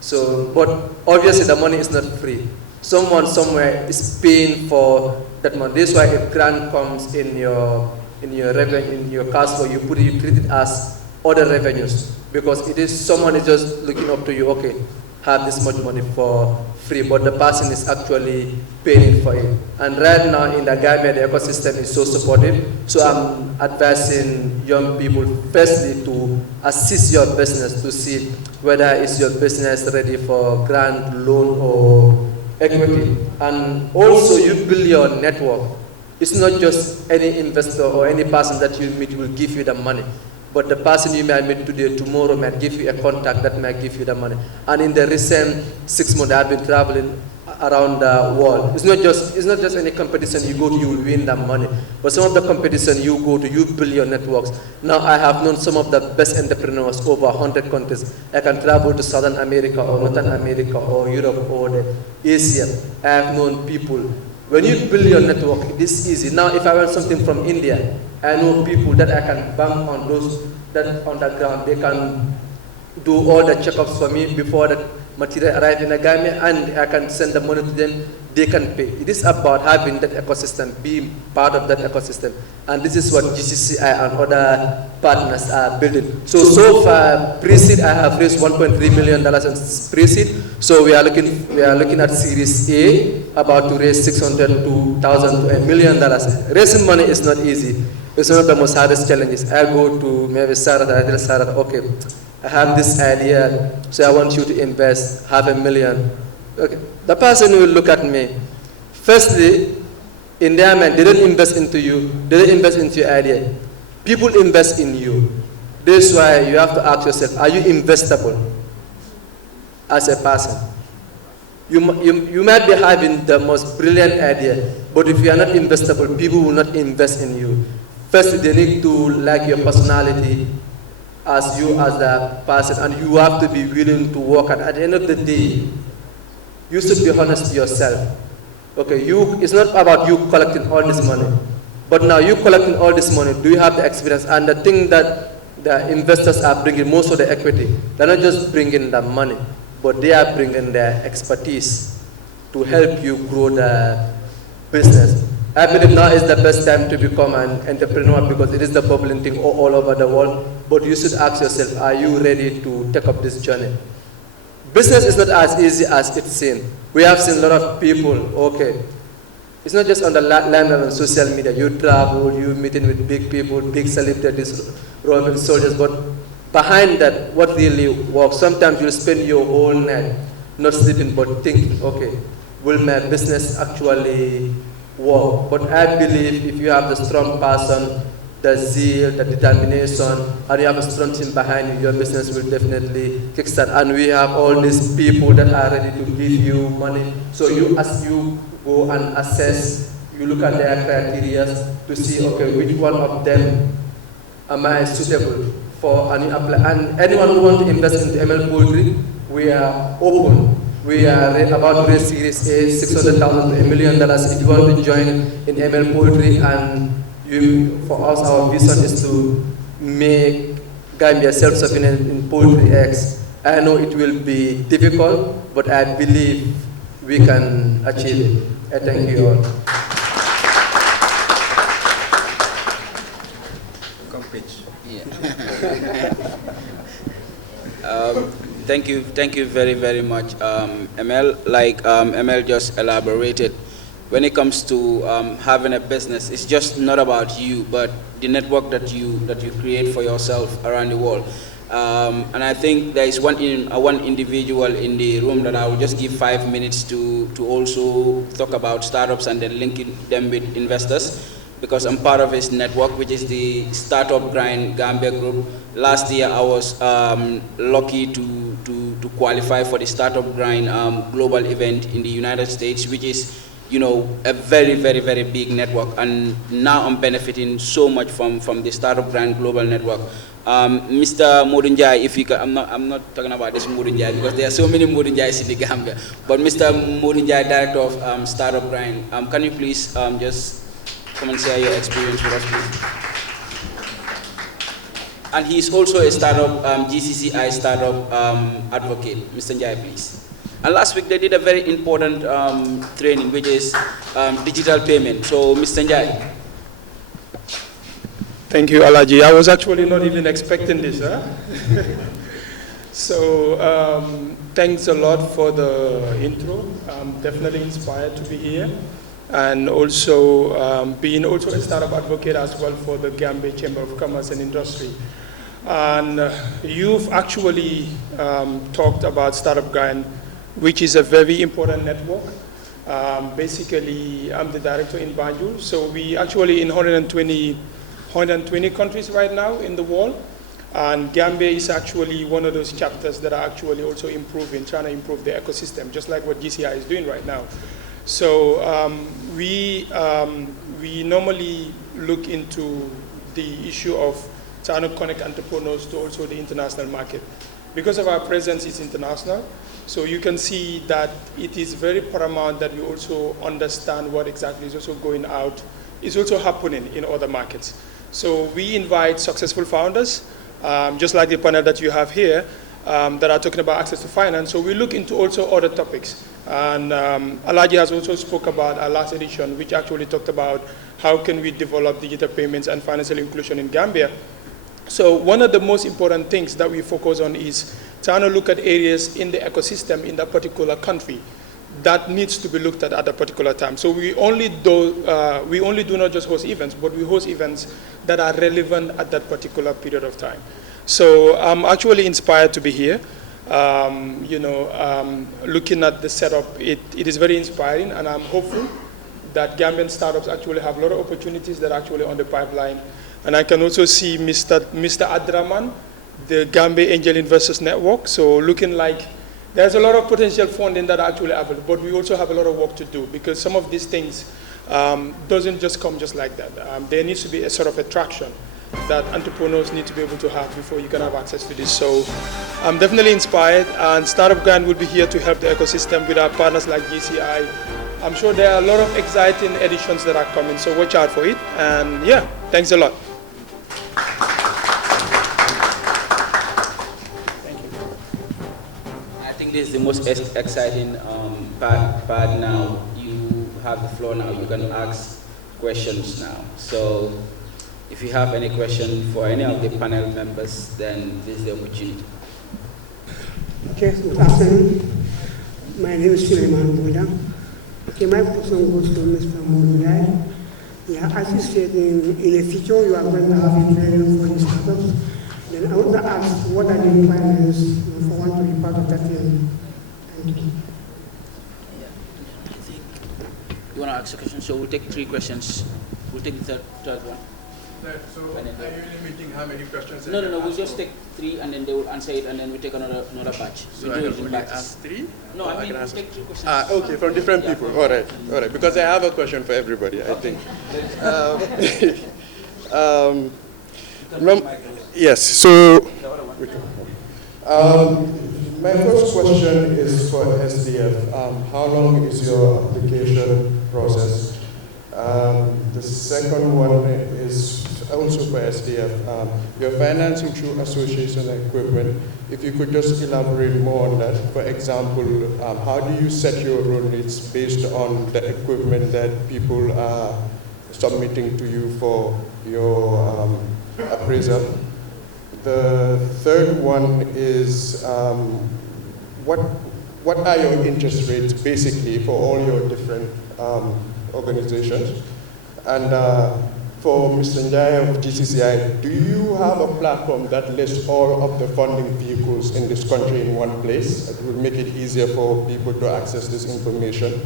So, but obviously the money is not free. Someone somewhere is paying for that money. This is why if grant comes in your revenue, in your cash flow, you treat it as other revenues, because it is someone is just looking up to you. Okay, have this much money for free, but the person is actually paying for it. And right now in the Gambia, the ecosystem is so supportive. So I'm advising young people firstly to assist your business to see whether is your business ready for grant, loan, or equity. And also you build your network. It's not just any investor or any person that you meet will give you the money, but the person you might meet today, tomorrow might give you a contact that might give you the money. And in the recent 6 months, I've been traveling around the world. It's not just any competition you go to, you will win that money. But some of the competition you go to, you build your networks. Now I have known some of the best entrepreneurs over 100 countries. I can travel to Southern America or Northern America or Europe or Asia. I have known people. When you build your network, it is easy. Now if I want something from India, I know people that I can bank on those that on the ground. They can do all the checkups for me before the material arrive in the Gambia, and I can send the money to them. They can pay. It is about having that ecosystem, being part of that ecosystem, and this is what Gcci and other partners are building. So far, pre-seed I have raised $1.3 million in pre-seed. So we are looking at Series A, about to raise $600,000 to $1 million. Raising money is not easy. It's one of the most hardest challenges. I go to maybe Sarah, I tell Sarah, okay, I have this idea, so I want you to invest $500,000. Okay. The person will look at me. Firstly, in their mind, they don't invest into you, they don't invest into your idea. People invest in you. That's why you have to ask yourself, are you investable as a person? You might be having the most brilliant idea, but if you are not investable, people will not invest in you. First, they need to like your personality as you as the person, and you have to be willing to work. And at the end of the day, you should be honest to yourself. Okay, it's not about you collecting all this money, but now you collecting all this money, do you have the experience? And the thing that the investors are bringing, most of the equity, they're not just bringing the money, but they are bringing their expertise to help you grow the business. I believe now is the best time to become an entrepreneur, because it is the bubbling thing all over the world. But you should ask yourself, are you ready to take up this journey? Business is not as easy as it's seen. We have seen a lot of people, okay, it's not just on the line on social media. You travel, you meeting with big people, big celebrities, Roman soldiers, but behind that, what really works? Sometimes you spend your whole night not sleeping, but thinking, okay, will my business actually work? But I believe if you have the strong person, the zeal, the determination, and you have a strong team behind you, your business will definitely kickstart. And we have all these people that are ready to give you money. So as you go and assess, you look at their criteria to see, okay, which one of them am I suitable for, and you apply. And anyone who wants to invest into ML Poultry, we are open. We are about to raise Series A, $600,000 to $1 million. If you want to join in ML Poultry, and for us, our vision is to make Gambia self-sufficient in poultry eggs. I know it will be difficult, but I believe we can achieve it. I thank you all. Thank you very, very much, ML. Like ML just elaborated, when it comes to having a business, it's just not about you, but the network that you create for yourself around the world. And I think there is one individual in the room that I will just give 5 minutes to also talk about startups and then linking them with investors, because I'm part of his network, which is the Startup Grind Gambia group. Last year, I was lucky to qualify for the Startup Grind global event in the United States, which is, you know, a very, very, very big network. And now I'm benefiting so much from the Startup Grind global network. Mr. Modunjai, if you can, I'm not talking about this Modunjai because there are so many Modunjais in the Gambia. But Mr. Modunjai, Director of Startup Grind, can you please just come and share your experience with us, please? And he's also a startup, GCCI startup advocate. Mr. Njai, please. And last week they did a very important training, which is digital payment. So, Mr. Njai. Thank you, Alaji. I was actually not even expecting this. Huh? So, thanks a lot for the intro. I'm definitely inspired to be here. And also being also a startup advocate as well for the Gambia Chamber of Commerce and Industry. And you've actually talked about Startup Grind, which is a very important network. Basically, I'm the director in Banjul, so we actually in 120 countries right now in the world, and Gambia is actually one of those chapters that are actually also improving, trying to improve the ecosystem, just like what GCI is doing right now. So we normally look into the issue of trying to connect entrepreneurs to also the international market. Because of our presence is international, so you can see that it is very paramount that we also understand what exactly is also going out, is also happening in other markets. So we invite successful founders, just like the panel that you have here, that are talking about access to finance. So we look into also other topics. And Alaji has also spoke about our last edition, which actually talked about how can we develop digital payments and financial inclusion in Gambia. So one of the most important things that we focus on is trying to look at areas in the ecosystem in that particular country that needs to be looked at a particular time. So we only do not just host events, but we host events that are relevant at that particular period of time. So I'm actually inspired to be here. Looking at the setup, it is very inspiring, and I'm hopeful that Gambian startups actually have a lot of opportunities that are actually on the pipeline. And I can also see Mr. Adraman, the Gambia Angel Investors Network. So looking like there's a lot of potential funding that are actually available, but we also have a lot of work to do because some of these things doesn't just come just like that. There needs to be a sort of attraction that entrepreneurs need to be able to have before you can have access to this. So I'm definitely inspired, and Startup Grind will be here to help the ecosystem with our partners like GCI. I'm sure there are a lot of exciting editions that are coming, so watch out for it. And yeah, thanks a lot. Thank you. I think this is the most exciting part now. You have the floor now. You can ask questions now. So if you have any question for any of the panel members, then this is the opportunity. Okay, good afternoon. My name is Suleiman Bouda. Okay, my question goes to Mr. Moungai. Yeah, as you said, in the future you are going to have a training for the startups. Then I want to ask, what are the requirements for one to be part of that training? Thank you. You want to ask a question? So we'll take 3 questions. We'll take the third one. So are you limiting how many questions? No, we'll just take 3 and then they will answer it and then we take another batch. So I can only ask 3? No, I mean, we'll take 3 questions. Okay, from different people. All right. Because I have a question for everybody, I think. Yes, so my first question is for SDF. How long is your application process? The second one is also for SDF. You're financing through association equipment. If you could just elaborate more on that. For example, how do you set your loan rates based on the equipment that people are submitting to you for your appraisal? The third one is what are your interest rates basically for all your different organizations? And for Mr. Njai of GCCI, do you have a platform that lists all of the funding vehicles in this country in one place? It would make it easier for people to access this information.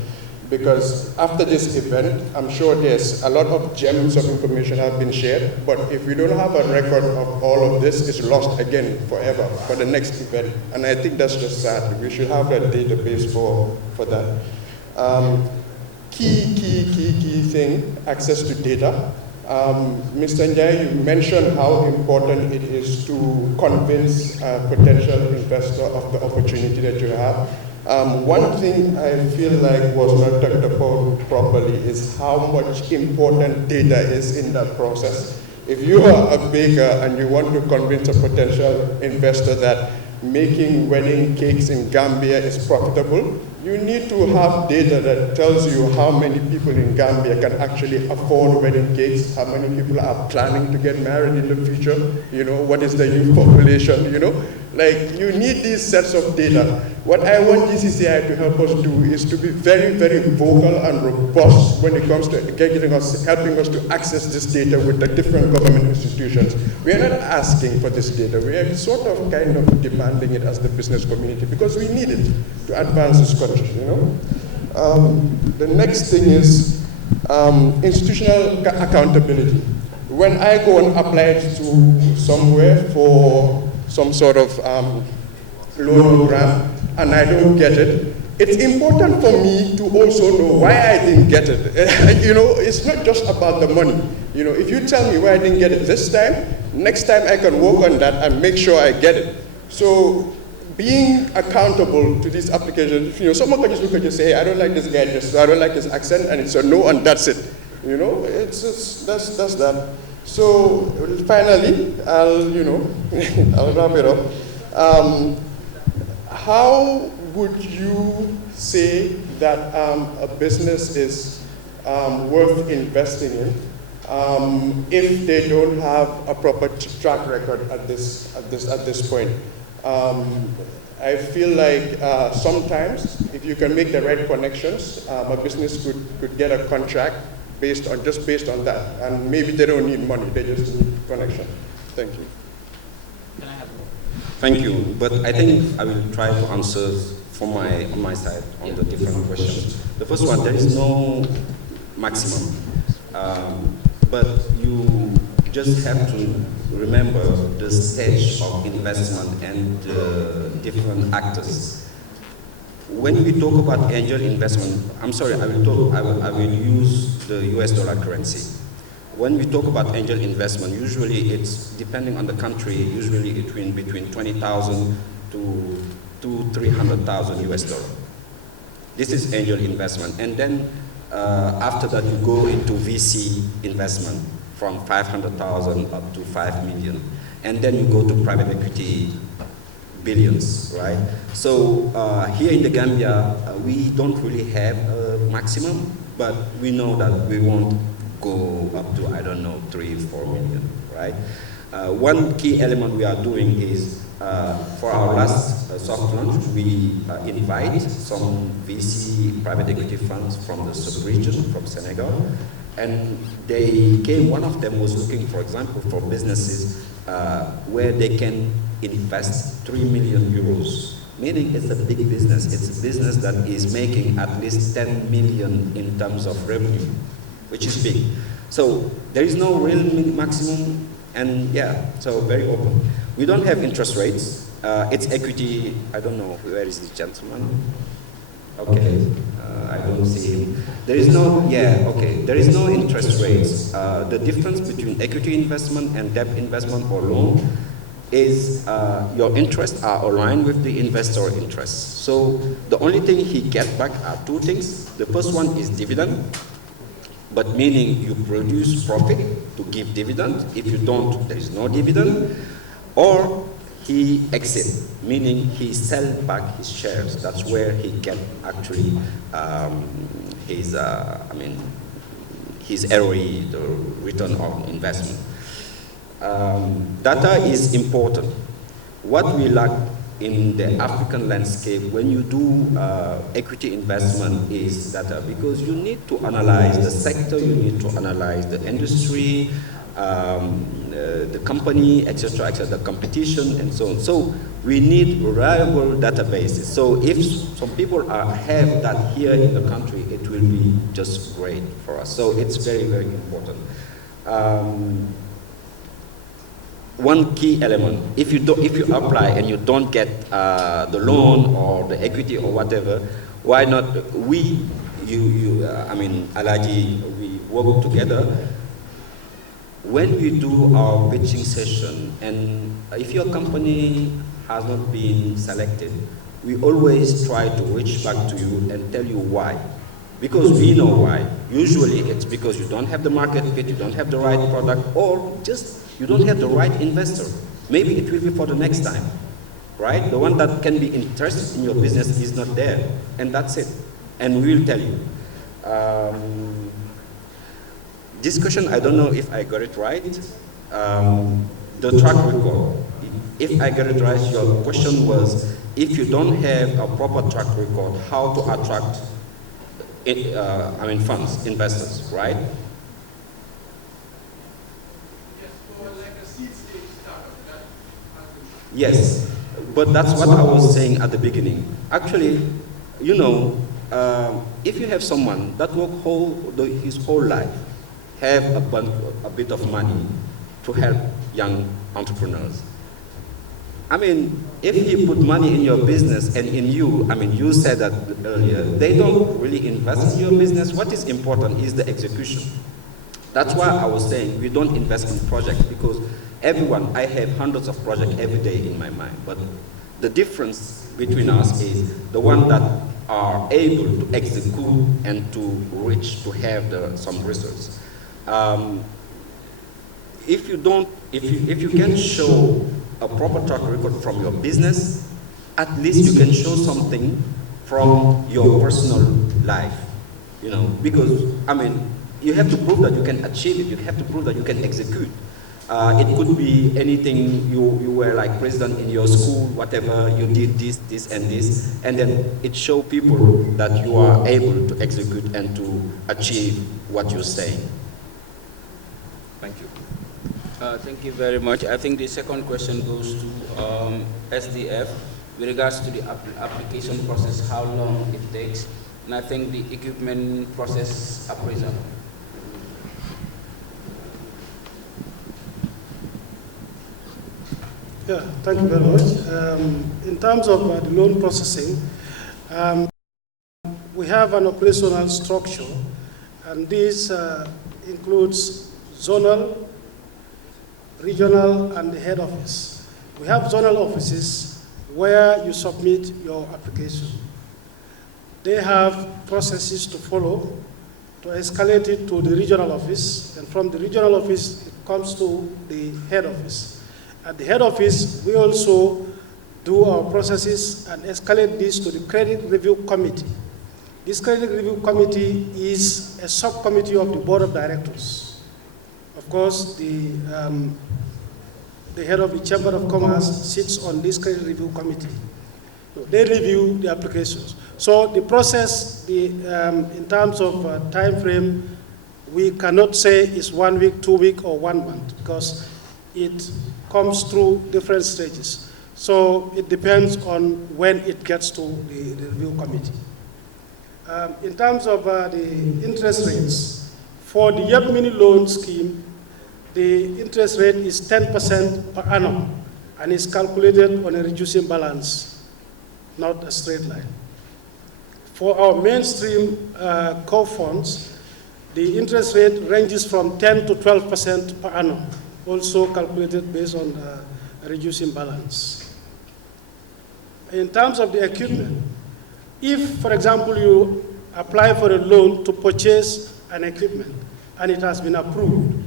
Because after this event, I'm sure there's a lot of gems of information have been shared, but if we don't have a record of all of this, it's lost again forever for the next event. And I think that's just sad. We should have a database for that. Key thing, access to data. Mr. Njai, you mentioned how important it is to convince a potential investor of the opportunity that you have. One thing I feel like was not talked about properly is how much important data is in that process. If you are a baker and you want to convince a potential investor that making wedding cakes in Gambia is profitable, you need to have data that tells you how many people in Gambia can actually afford wedding cakes, how many people are planning to get married in the future, what is the youth population, Like, you need these sets of data. What I want GCCI to help us do is to be very, very vocal and robust when it comes to helping us to access this data with the different government institutions. We are not asking for this data. We are sort of kind of demanding it as the business community because we need it to advance this country, The next thing is institutional accountability. When I go and apply to somewhere for some sort of loan program and I don't get it, it's important for me to also know why I didn't get it. It's not just about the money. If you tell me why I didn't get it this time, next time I can work on that and make sure I get it. So being accountable to these applications, someone could just say, hey, I don't like this guy, I don't like his accent, and it's a no, and that's it. It's just, that's that. So finally, I'll wrap it up. How would you say that a business is worth investing in if they don't have a proper track record at this point? I feel like sometimes if you can make the right connections, a business could get a contract based on that, and maybe they don't need money, they just need connection. Thank you. Can I have Thank you, but I think I will try to answer on my side on the different questions. The first one, there is no maximum, but you just have to remember the stage of investment and different actors. When we talk about angel investment, I'm sorry, I will use the US dollar currency. When we talk about angel investment, usually it's depending on the country, usually between 20,000 to 300,000 US dollar. This is angel investment. And then after that, you go into VC investment from 500,000 up to 5 million. And then you go to private equity billions, right? So here in the Gambia, we don't really have a maximum, but we know that we won't go up to, 3, 4 million, right? One key element we are doing is, for our last soft launch, we invite some VC private equity funds from the sub-region, from Senegal, and they came, one of them was looking, for example, for businesses where they can invest 3 million euros, meaning it's a big business. It's a business that is making at least 10 million in terms of revenue, which is big. So there is no real maximum, and yeah, so very open. We don't have interest rates. It's equity. I don't know, where is this gentleman? Okay, I don't see him. There is no, yeah, okay. There is no interest rates. The difference between equity investment and debt investment or loan is your interests are aligned with the investor interests. So the only thing he gets back are two things. The first one is dividend, but meaning you produce profit to give dividend. If you don't, there is no dividend. Or he exit, meaning he sell back his shares. That's where he get actually his, his ROE, the return on investment. Data is important. What we lack in the African landscape when you do equity investment is data, because you need to analyze the sector, you need to analyze the industry, the company, etc., the competition, and so on. So we need reliable databases. So if some people have that here in the country, it will be just great for us. So it's very, very important. One key element, if you apply and you don't get the loan or the equity or whatever, why not Alaji, we work together. When we do our pitching session, and if your company has not been selected, we always try to reach back to you and tell you why. Because we know why. Usually it's because you don't have the market fit, you don't have the right product, or just you don't have the right investor. Maybe it will be for the next time, right? The one that can be interested in your business is not there, and that's it. And we will tell you. This question, I don't know if I got it right. The track record. If I got it right, your question was, if you don't have a proper track record, how to attract funds, investors, right? Yes, but that's what I was saying at the beginning. Actually, you know, if you have someone that worked his whole life, have a bit of money to help young entrepreneurs. I mean, if he put money in your business and in you, I mean, you said that earlier, they don't really invest in your business. What is important is the execution. That's why I was saying we don't invest in projects, because everyone, I have hundreds of projects every day in my mind, but the difference between us is the one that are able to execute and to reach, to have some results. If you can show a proper track record from your business, at least you can show something from your personal life, you know, because, I mean, you have to prove that you can achieve it, you have to prove that you can execute. It could be anything, you were like president in your school, whatever, you did this, and then it shows people that you are able to execute and to achieve what you're saying. Thank you. Thank you very much. I think the second question goes to SDF with regards to the application process, how long it takes, and I think the equipment process appraisal. Yeah, thank you very much. In terms of the loan processing, we have an operational structure, and this includes zonal, regional, and the head office. We have zonal offices where you submit your application. They have processes to follow to escalate it to the regional office, and from the regional office, it comes to the head office. At the head office, we also do our processes and escalate this to the credit review committee. This credit review committee is a subcommittee of the board of directors. Of course, the head of the Chamber of Commerce sits on this credit review committee. So they review the applications. So the process, in terms of time frame, we cannot say it's 1 week, 2 weeks, or 1 month, because it comes through different stages. So it depends on when it gets to the review committee. In terms of the interest rates, For the YEP mini loan scheme, the interest rate is 10% per annum and is calculated on a reducing balance, not a straight line. For our mainstream core funds, the interest rate ranges from 10 to 12% per annum, also calculated based on a reducing balance. In terms of the equipment, if, for example, you apply for a loan to purchase an equipment and it has been approved,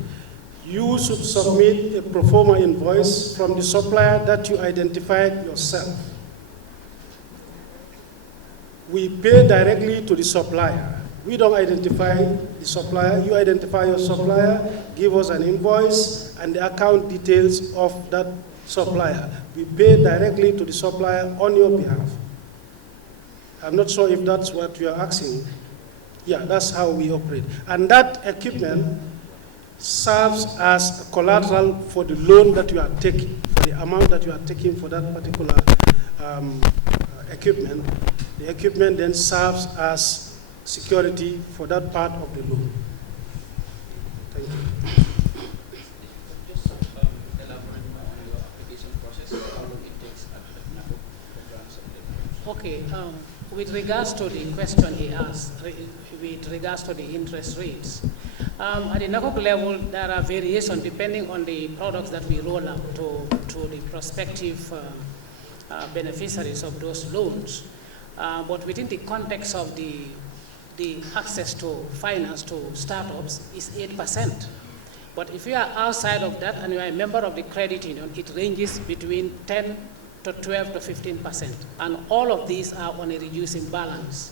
you should submit a pro forma invoice from the supplier that you identified yourself. We pay directly to the supplier. We don't identify the supplier. You identify your supplier, give us an invoice and the account details of that supplier. We pay directly to the supplier on your behalf. I'm not sure if that's what you're asking. Yeah, that's how we operate. And that equipment serves as a collateral for the loan that you are taking, for the amount that you are taking for that particular equipment. The equipment then serves as security for that part of the loan. Thank you. Just elaborate more on your application process, how long it takes at Okay, with regards to the question he asked, with regards to the interest rates, at the NACOC level, there are variations depending on the products that we roll out to the prospective beneficiaries of those loans. But within the context of the access to finance to startups is 8%. But if you are outside of that and you are a member of the credit union, it ranges between 10 to 12 to 15%. And all of these are on a reducing balance.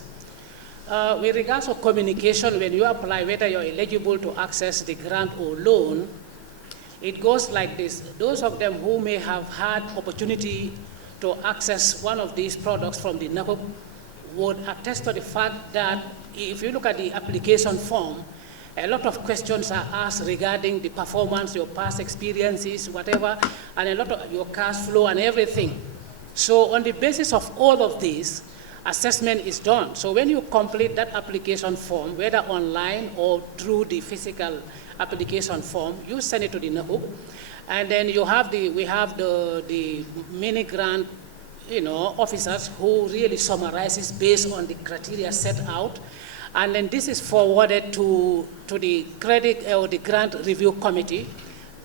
With regards to communication, when you apply, whether you're eligible to access the grant or loan, it goes like this. Those of them who may have had opportunity to access one of these products from the NACOC would attest to the fact that if you look at the application form, a lot of questions are asked regarding the performance, your past experiences, whatever, and a lot of your cash flow and everything. So on the basis of all of this, assessment is done. So when you complete that application form, whether online or through the physical application form, you send it to the NACOC, and then you have we have the mini grant, officers who really summarizes based on the criteria set out, and then this is forwarded to the credit or the grant review committee.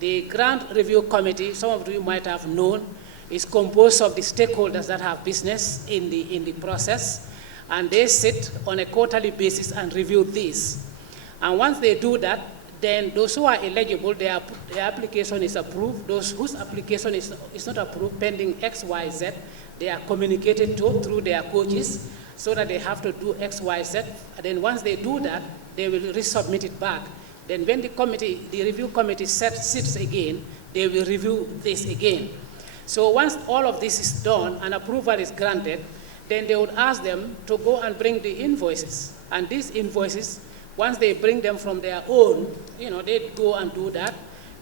The grant review committee, some of you might have known, is composed of the stakeholders that have business in the process, and they sit on a quarterly basis and review this. And once they do that, then those who are eligible, their application is approved. Those whose application is not approved, pending X, Y, Z, they are communicated to through their coaches so that they have to do X, Y, Z. And then once they do that, they will resubmit it back. Then when the review committee sits again, they will review this again. So once all of this is done and approval is granted, then they would ask them to go and bring the invoices. And these invoices, once they bring them from their own, they go and do that,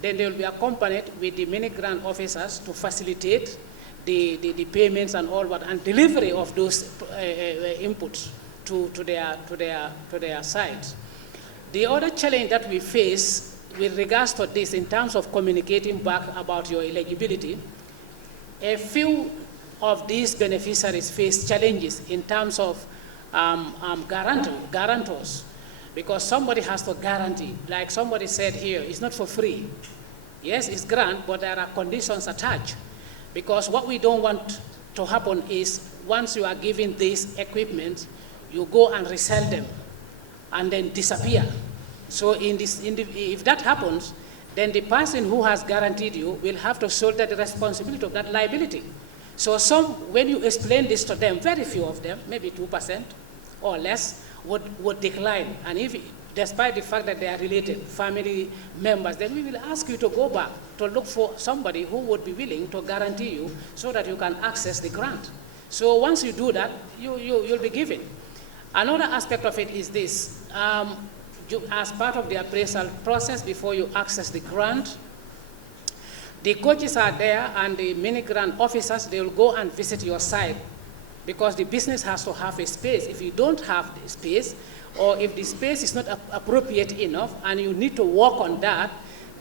then they will be accompanied with the mini grant officers to facilitate the payments and all that, and delivery of those inputs to their sites. The other challenge that we face with regards to this in terms of communicating back about your eligibility, a few of these beneficiaries face challenges in terms of guarantors, because somebody has to guarantee. Like somebody said here, it's not for free. Yes, it's grant, but there are conditions attached. Because what we don't want to happen is once you are given this equipment, you go and resell them and then disappear. So if that happens, then the person who has guaranteed you will have to shoulder the responsibility of that liability. So when you explain this to them, very few of them, maybe 2% or less, would decline. And despite the fact that they are related, family members, then we will ask you to go back to look for somebody who would be willing to guarantee you so that you can access the grant. So once you do that, you'll be given. Another aspect of it is this. As part of the appraisal process before you access the grant, the coaches are there and the mini grant officers, they will go and visit your site because the business has to have a space. If you don't have the space, or if the space is not appropriate enough and you need to work on that,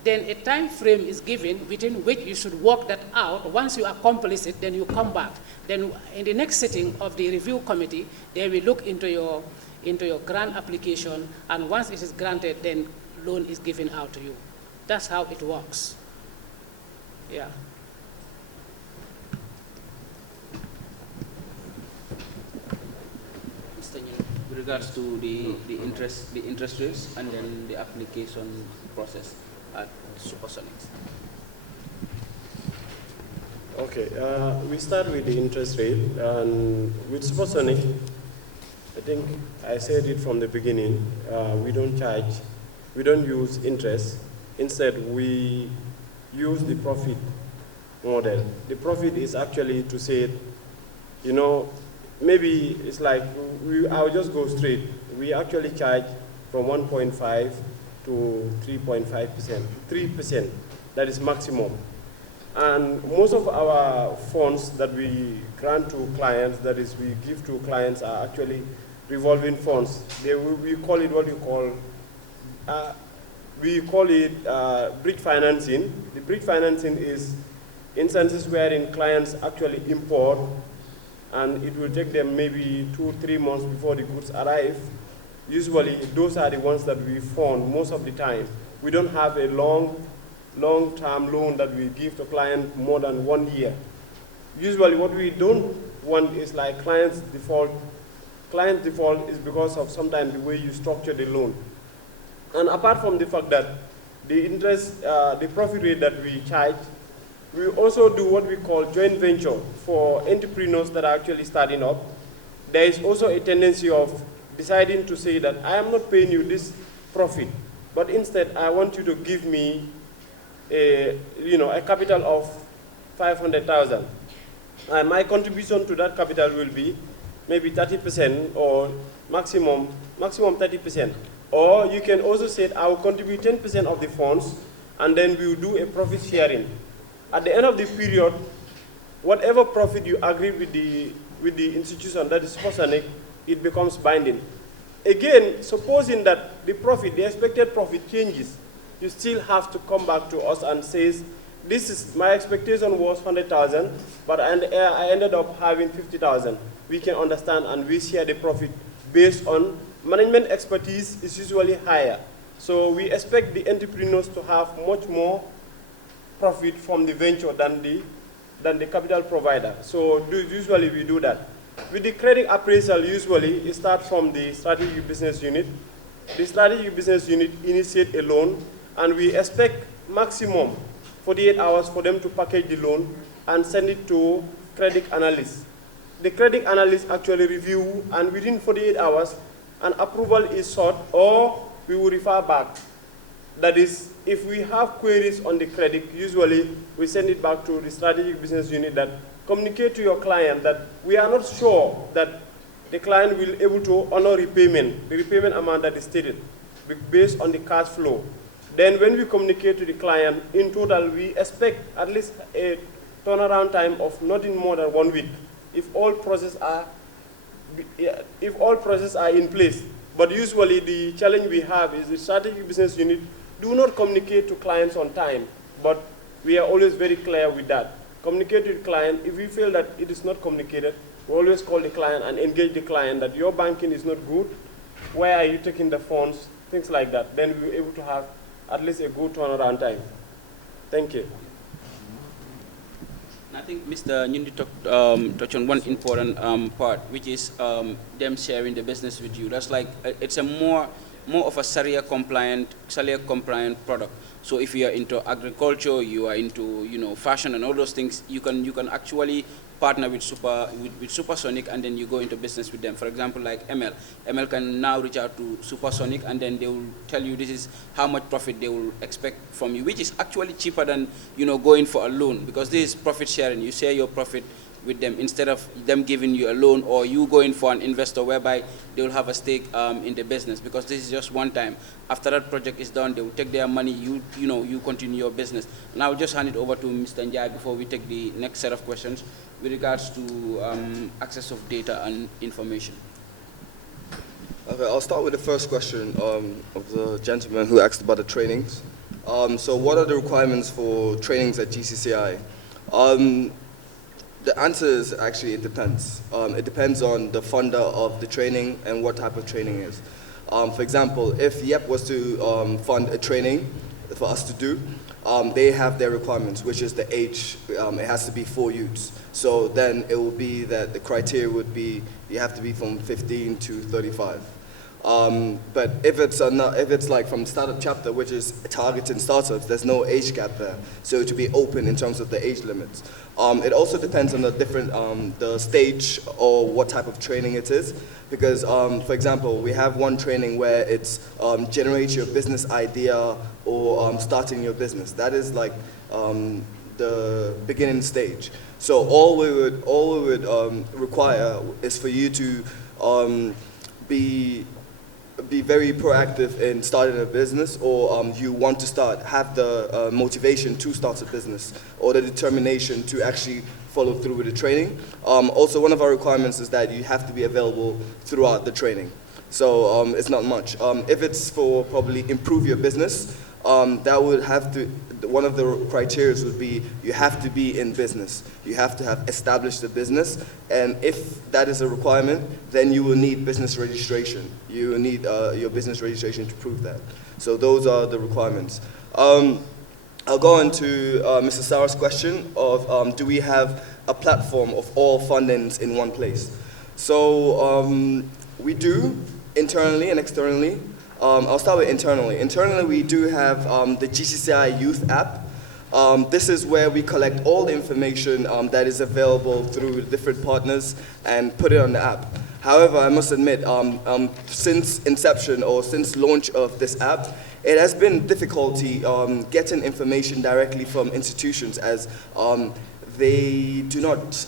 then a time frame is given within which you should work that out. Once you accomplish it, then you come back. Then in the next sitting of the review committee, they will look into your grant application, and once it is granted, then loan is given out to you. That's how it works. Yeah. Mr. Nyin, with regards to the interest rates and then the application process at Supersonics. Okay, we start with the interest rate, and with Supersonic, I think I said it from the beginning, we don't use interest. Instead, we use the profit model. The profit is actually to say, you know, maybe it's like, I'll just go straight. We actually charge from 1.5 to 3.5%, 3%, that is maximum. And most of our funds that we grant to clients, that is we give to clients, are actually revolving funds. We call it what you call, bridge financing. The bridge financing is instances wherein clients actually import, and it will take them maybe 2-3 months before the goods arrive. Usually, those are the ones that we fund most of the time. We don't have a long-term loan that we give to clients more than 1 year. Usually, what we don't want is like clients default. Client default is because of sometimes the way you structure the loan. And apart from the fact that the interest, the profit rate that we charge, we also do what we call joint venture for entrepreneurs that are actually starting up. There is also a tendency of deciding to say that I am not paying you this profit, but instead I want you to give me a capital of 500,000. And my contribution to that capital will be maybe 30% or maximum 30%. Or you can also say, I will contribute 10% of the funds, and then we will do a profit sharing. At the end of the period, whatever profit you agree with the institution, that is Supersonic, it becomes binding. Again, supposing that the expected profit changes, you still have to come back to us and say, my expectation was 100,000, but I ended up having 50,000. We can understand and we share the profit based on management expertise is usually higher. So we expect the entrepreneurs to have much more profit from the venture than the capital provider. So usually we do that. With the credit appraisal, usually it starts from the strategic business unit. The strategic business unit initiates a loan, and we expect maximum 48 hours for them to package the loan and send it to credit analysts. The credit analysts actually review, and within 48 hours, an approval is sought, or we will refer back. That is, if we have queries on the credit, usually we send it back to the strategic business unit that communicate to your client that we are not sure that the client will be able to honor the repayment amount that is stated, based on the cash flow. Then when we communicate to the client, in total, we expect at least a turnaround time of nothing more than 1 week, if all processes are in place. But usually the challenge we have is the strategic business unit do not communicate to clients on time, but we are always very clear with that. Communicate with the client. If we feel that it is not communicated, we always call the client and engage the client that your banking is not good, where are you taking the funds, things like that. Then we'll be able to have at least a good turnaround time. Thank you. I think Mr. Nyundi touched on one important part, which is them sharing the business with you. That's like, it's a more of a Sharia compliant product. So if you are into agriculture, you are into fashion and all those things, you can actually partner with Supersonic, and then you go into business with them. For example, like ML can now reach out to Supersonic, and then they will tell you this is how much profit they will expect from you, which is actually cheaper than going for a loan, because this is profit sharing. You share your profit with them instead of them giving you a loan or you going for an investor whereby they will have a stake in the business, because this is just one time. After that project is done, they will take their money, you continue your business. And I'll just hand it over to Mr. Njai before we take the next set of questions with regards to access of data and information. Okay, I'll start with the first question of the gentleman who asked about the trainings. So what are the requirements for trainings at GCCI? The answer is actually it depends. It depends on the funder of the training and what type of training is. For example, if YEP was to fund a training for us to do, they have their requirements, which is the age. It has to be 4 youths. So then it will be that the criteria would be you have to be from 15 to 35. But if it's like from startup chapter, which is targeting startups, there's no age gap there. So to be open in terms of the age limits. It also depends on the different, the stage or what type of training it is. Because, for example, we have one training where it's generate your business idea or starting your business. That is like the beginning stage. So all we would require is for you to be very proactive in starting a business, or you want to have the motivation to start a business, or the determination to actually follow through with the training. Also, one of our requirements is that you have to be available throughout the training. So it's not much. If it's for probably improve your business, that would have to, one of the criteria would be you have to be in business. You have to have established a business, and if that is a requirement, then you will need business registration. You will need your business registration to prove that. So those are the requirements. I'll go on to Mr. Sarah's question of do we have a platform of all fundings in one place? So we do, internally and externally. I'll start with internally. Internally, we do have the GCCI Youth app. This is where we collect all the information that is available through different partners and put it on the app. However, I must admit, since inception or since launch of this app, it has been difficulty getting information directly from institutions, as they do not,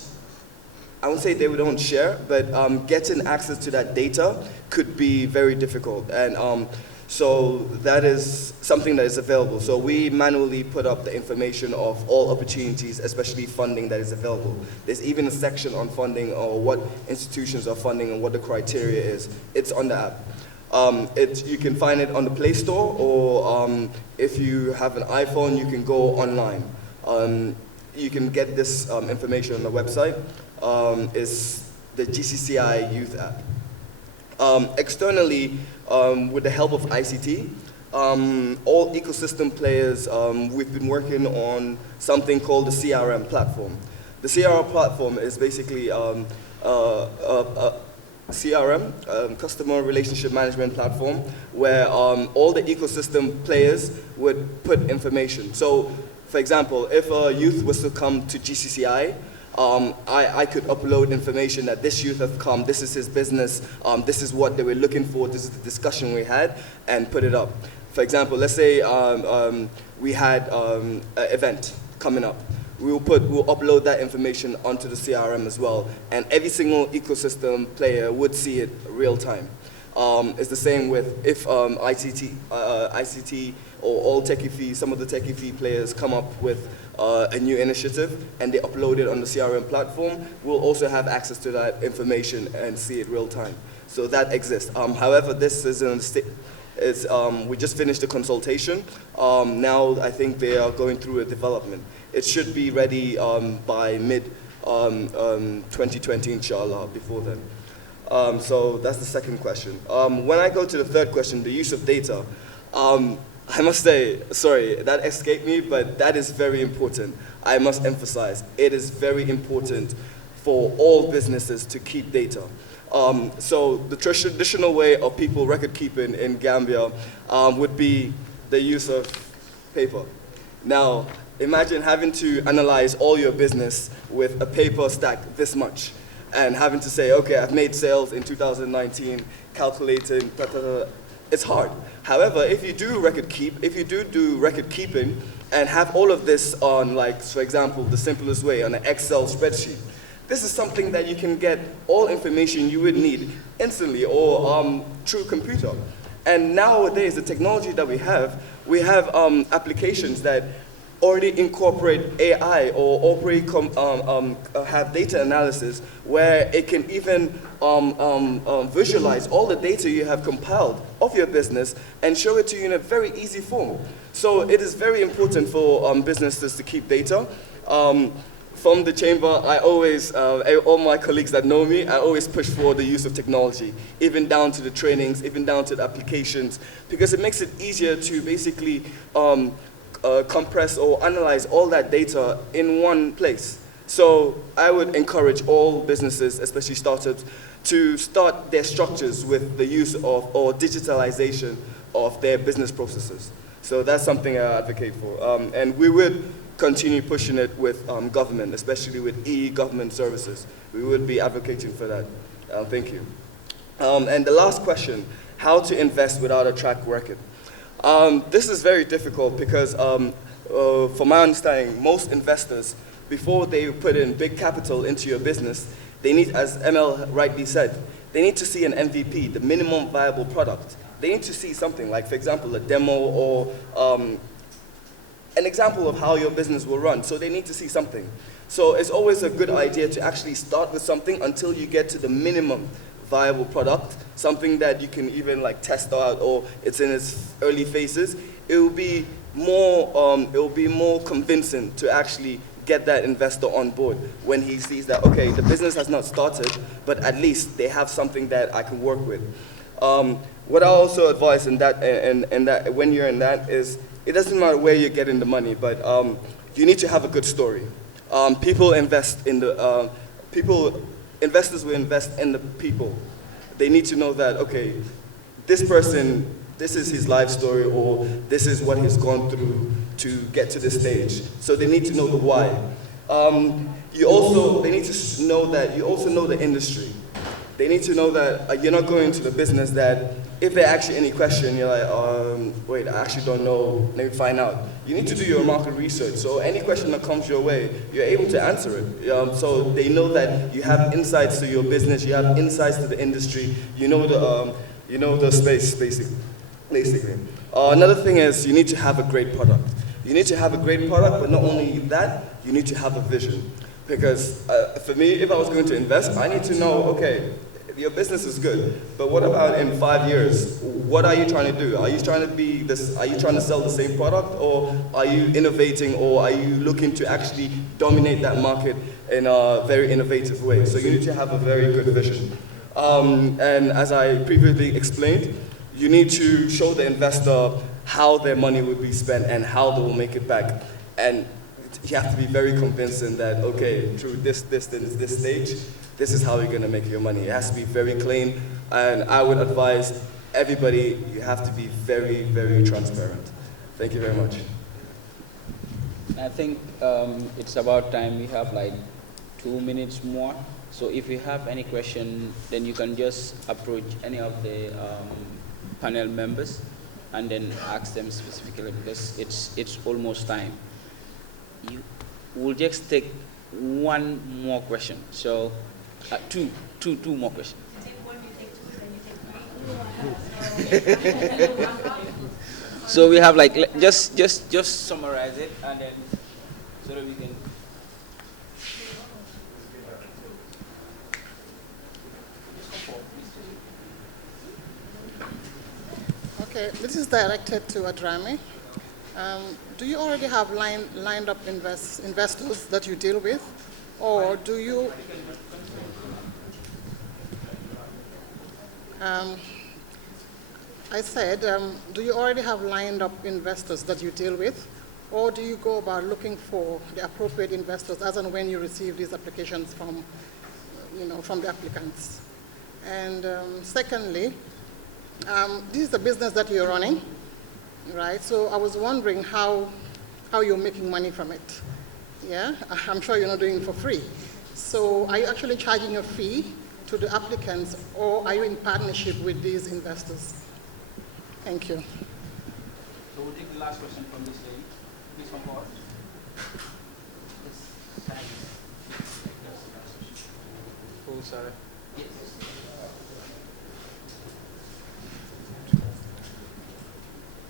I won't say they don't share, but getting access to that data could be very difficult. And so that is something that is available. So we manually put up the information of all opportunities, especially funding that is available. There's even a section on funding or what institutions are funding and what the criteria is. It's on the app. You can find it on the Play Store, or if you have an iPhone, you can go online. You can get this information on the website. Is the GCCI Youth app. Externally, with the help of ICT, all ecosystem players, we've been working on something called the CRM platform. The CRM platform is basically CRM, Customer Relationship Management Platform, where all the ecosystem players would put information. So, for example, if a youth was to come to GCCI, I could upload information that this youth have come, this is his business, this is what they were looking for, this is the discussion we had, and put it up. For example, let's say we had an event coming up. We'll upload that information onto the CRM as well, and every single ecosystem player would see it real time. It's the same with if ICT or all techie fee, some of the techie fee players come up with a new initiative and they upload it on the CRM platform, we'll also have access to that information and see it real time. So that exists. However, this is we just finished the consultation. Now I think they are going through a development. It should be ready by mid 2020, inshallah, before then. So that's the second question. When I go to the third question, the use of data, I must say, sorry, that escaped me, but that is very important. I must emphasize, it is very important for all businesses to keep data. So the traditional way of people record keeping in Gambia would be the use of paper. Now, imagine having to analyze all your business with a paper stack this much, and having to say, okay, I've made sales in 2019, calculating, it's hard. However, if you do record keeping and have all of this on, like, for example, the simplest way, on an Excel spreadsheet, this is something that you can get all information you would need instantly or through computer. And nowadays, the technology that we have applications that already incorporate AI or already have data analysis where it can even visualize all the data you have compiled of your business and show it to you in a very easy form. So it is very important for businesses to keep data. From the chamber, I always, all my colleagues that know me, I always push for the use of technology, even down to the trainings, even down to the applications, because it makes it easier to basically compress or analyze all that data in one place. So I would encourage all businesses, especially startups, to start their structures with the use of or digitalization of their business processes. So that's something I advocate for. And we would continue pushing it with government, especially with e-government services. We would be advocating for that. Thank you. And the last question, how to invest without a track record? This is very difficult because, from my understanding, most investors, before they put in big capital into your business, they need, as ML rightly said, they need to see an MVP, the minimum viable product. They need to see something like, for example, a demo or an example of how your business will run. So they need to see something. So it's always a good idea to actually start with something until you get to the minimum viable product, something that you can even like test out or it's in its early phases. It will be more convincing to actually get that investor on board when he sees that, okay, the business has not started, but at least they have something that I can work with. What I also advise in that, that when you're in that is, it doesn't matter where you're getting the money, but you need to have a good story. Investors will invest in the people. They need to know that, okay, this person, this is his life story, or this is what he's gone through to get to this stage. So they need to know the why. They need to know that you also know the industry. They need to know that you're not going into the business that if they ask you any question, you're like, wait, I actually don't know, let me find out. You need to do your market research. So any question that comes your way, you're able to answer it. So they know that you have insights to your business, you have insights to the industry, you know the space, basically. Another thing is you need to have a great product. You need to have a great product, but not only that, you need to have a vision. Because for me, if I was going to invest, I need to know, okay, your business is good, but what about in 5 years? What are you trying to do? Are you trying to sell the same product, or are you innovating, or are you looking to actually dominate that market in a very innovative way? So you need to have a very good vision. And as I previously explained, you need to show the investor how their money will be spent and how they will make it back. And you have to be very convincing that, okay, through this stage, this is how you're going to make your money. It has to be very clean, and I would advise everybody, you have to be very, very transparent. Thank you very much. I think it's about time. We have like 2 minutes more. So if you have any question, then you can just approach any of the panel members and then ask them specifically, because it's almost time. We'll just take one more question. So two more questions. So we have like, just summarize it and then so that we can. Okay, this is directed to Adrame. Do you already have lined up investors that you deal with, or do you? I said, do you already have lined up investors that you deal with, or do you go about looking for the appropriate investors as and when you receive these applications from, from the applicants? And secondly, this is the business that you're running, right? So I was wondering how you're making money from it. Yeah, I'm sure you're not doing it for free. So are you actually charging a fee to the applicants, or are you in partnership with these investors? Thank you. So we'll take the last question from this lady. Please come forward. sorry.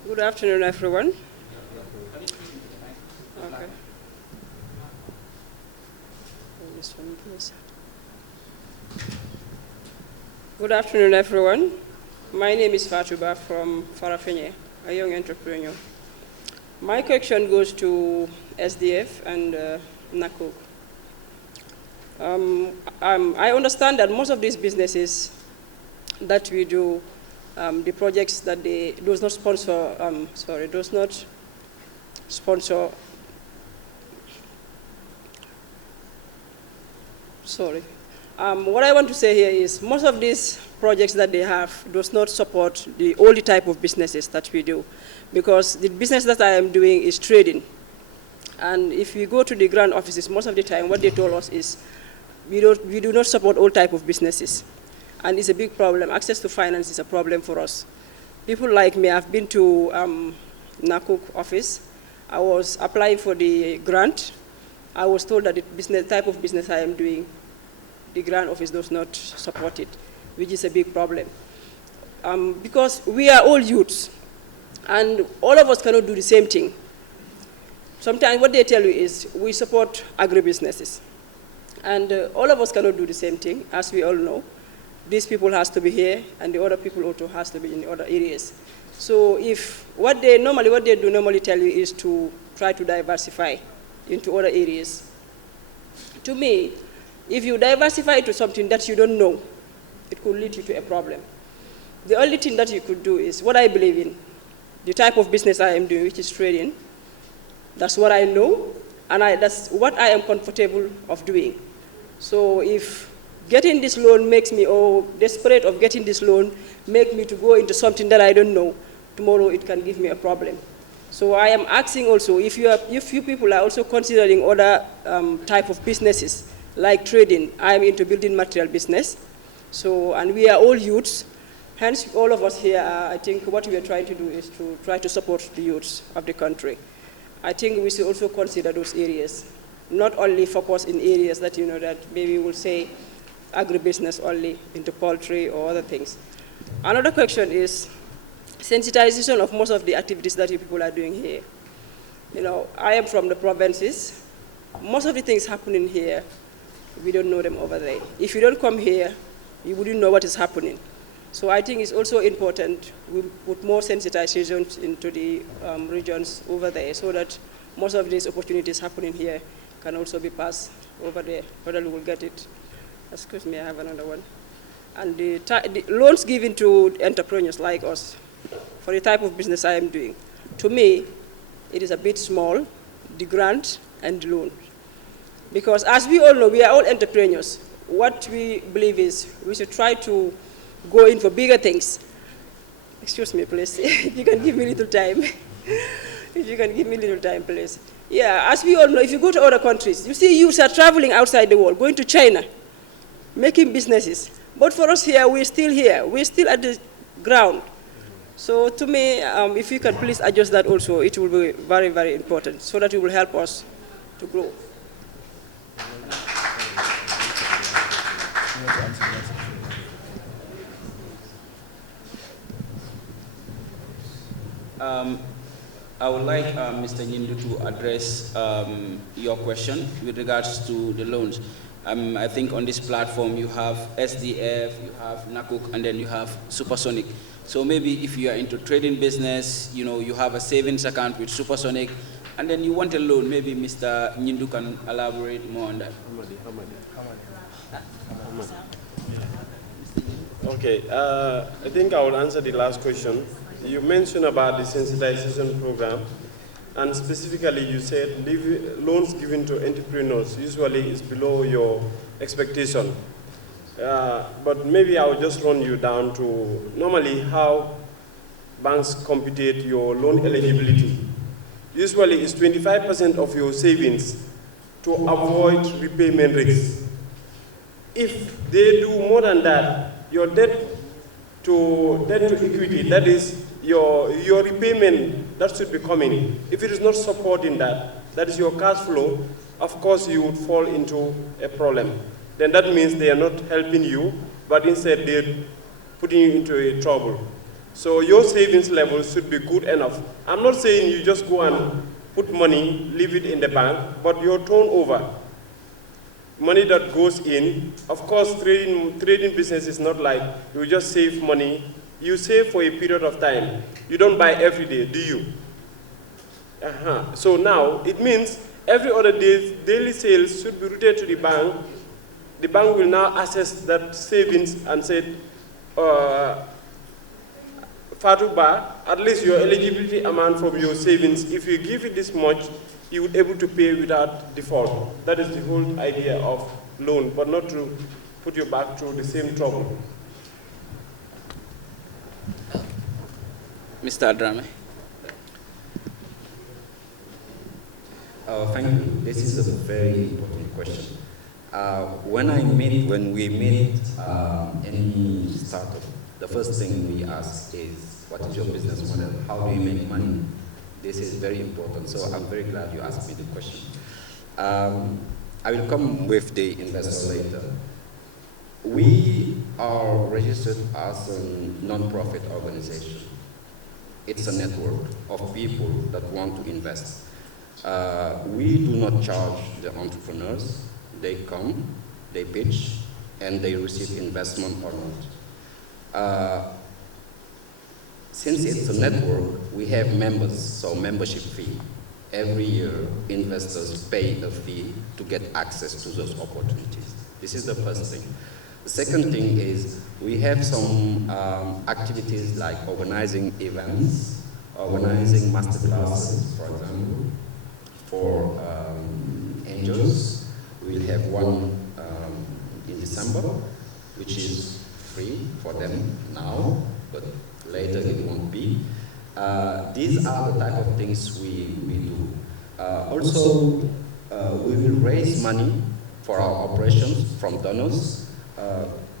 Good afternoon, everyone. Okay. This one, please. Good afternoon, everyone. My name is Fatuba from Farafenye, a young entrepreneur. My question goes to SDF and NACOG. I understand that most of these businesses that we do, the projects that they does not sponsor, what I want to say here is most of these projects that they have does not support the only type of businesses that we do, because the business that I am doing is trading. And if we go to the grand offices, most of the time what they told us is we do not support all type of businesses. And it's a big problem. Access to finance is a problem for us. People like me, I've been to NACOG office. I was applying for the grant. I was told that the type of business I am doing, the grant office does not support it, which is a big problem. Because we are all youths, and all of us cannot do the same thing. Sometimes what they tell you is we support agribusinesses. And all of us cannot do the same thing, as we all know. These people has to be here, and the other people also has to be in the other areas. So if what they normally tell you is to try to diversify into other areas. To me, if you diversify into something that you don't know, it could lead you to a problem. The only thing that you could do is what I believe in, the type of business I am doing, which is trading. That's what I know, and that's what I am comfortable of doing. So if getting this loan makes me, or desperate of getting this loan, make me to go into something that I don't know, tomorrow it can give me a problem. So I am asking also, if you people are also considering other type of businesses, like trading. I am into building material business. So, and we are all youths. Hence, all of us here, I think what we are trying to do is to try to support the youths of the country. I think we should also consider those areas, not only focus in areas that, that maybe we'll say agribusiness only, into poultry or other things. Another question is sensitization of most of the activities that you people are doing here. I am from the provinces. Most of the things happening here, we don't know them over there. If you don't come here, you wouldn't know what is happening. So I think it's also important we put more sensitizations into the regions over there so that most of these opportunities happening here can also be passed over there, whether we will get it. Excuse me, I have another one. And the loans given to entrepreneurs like us for the type of business I am doing, to me, it is a bit small, the grant and the loan. Because as we all know, we are all entrepreneurs. What we believe is we should try to go in for bigger things. Excuse me, please, if you can give me a little time. If you can give me a little time, please. Yeah, as we all know, if you go to other countries, you see youths are traveling outside the world, going to China, making businesses. But for us here, we're still here. We're still at the ground. So to me, if you can please adjust that also, it will be very, very important so that it will help us to grow. I would like Mr. Nyindu to address your question with regards to the loans. I think on this platform you have SDF, you have NACOG, and then you have Supersonic. So maybe if you are into trading business, you have a savings account with Supersonic, and then you want a loan, maybe Mr. Nyindu can elaborate more on that. Okay, I think I will answer the last question. You mentioned about the sensitization program, and specifically you said loans given to entrepreneurs usually is below your expectation. But maybe I will just run you down to normally how banks compute your loan eligibility. Usually it's 25% of your savings to avoid repayment risk. If they do more than that, your debt to equity, that is your repayment that should be coming, if it is not supporting that, that is your cash flow, of course you would fall into a problem. then that means they are not helping you, but instead they're putting you into a trouble. So your savings level should be good enough. I'm not saying you just go and put money, leave it in the bank, but your turnover, money that goes in, of course trading business is not like you just save money. You save for a period of time. You don't buy every day, do you? So now, it means every other day, daily sales should be routed to the bank. The bank will now assess that savings and say, Fatuba, at least your eligibility amount from your savings, if you give it this much, you would be able to pay without default. That is the whole idea of loan, but not to put you back through the same trouble. Mr. Adrame. Thank you. This is a very important question. When we meet any startup, the first thing we ask is, what is your business model? How do you make money? This is very important, so I'm very glad you asked me the question. I will come with the investor later. We are registered as a non-profit organization. It's a network of people that want to invest. We do not charge the entrepreneurs. They come, they pitch, and they receive investment or not. Since it's a network, we have members, so membership fee. Every year, investors pay a fee to get access to those opportunities. This is the first thing. The second thing is we have some activities like organizing events, organizing masterclasses, for example, for angels. We'll have one in December, which is free for them now, but later it won't be. These are the type of things we do. Also, we will raise money for our operations from donors.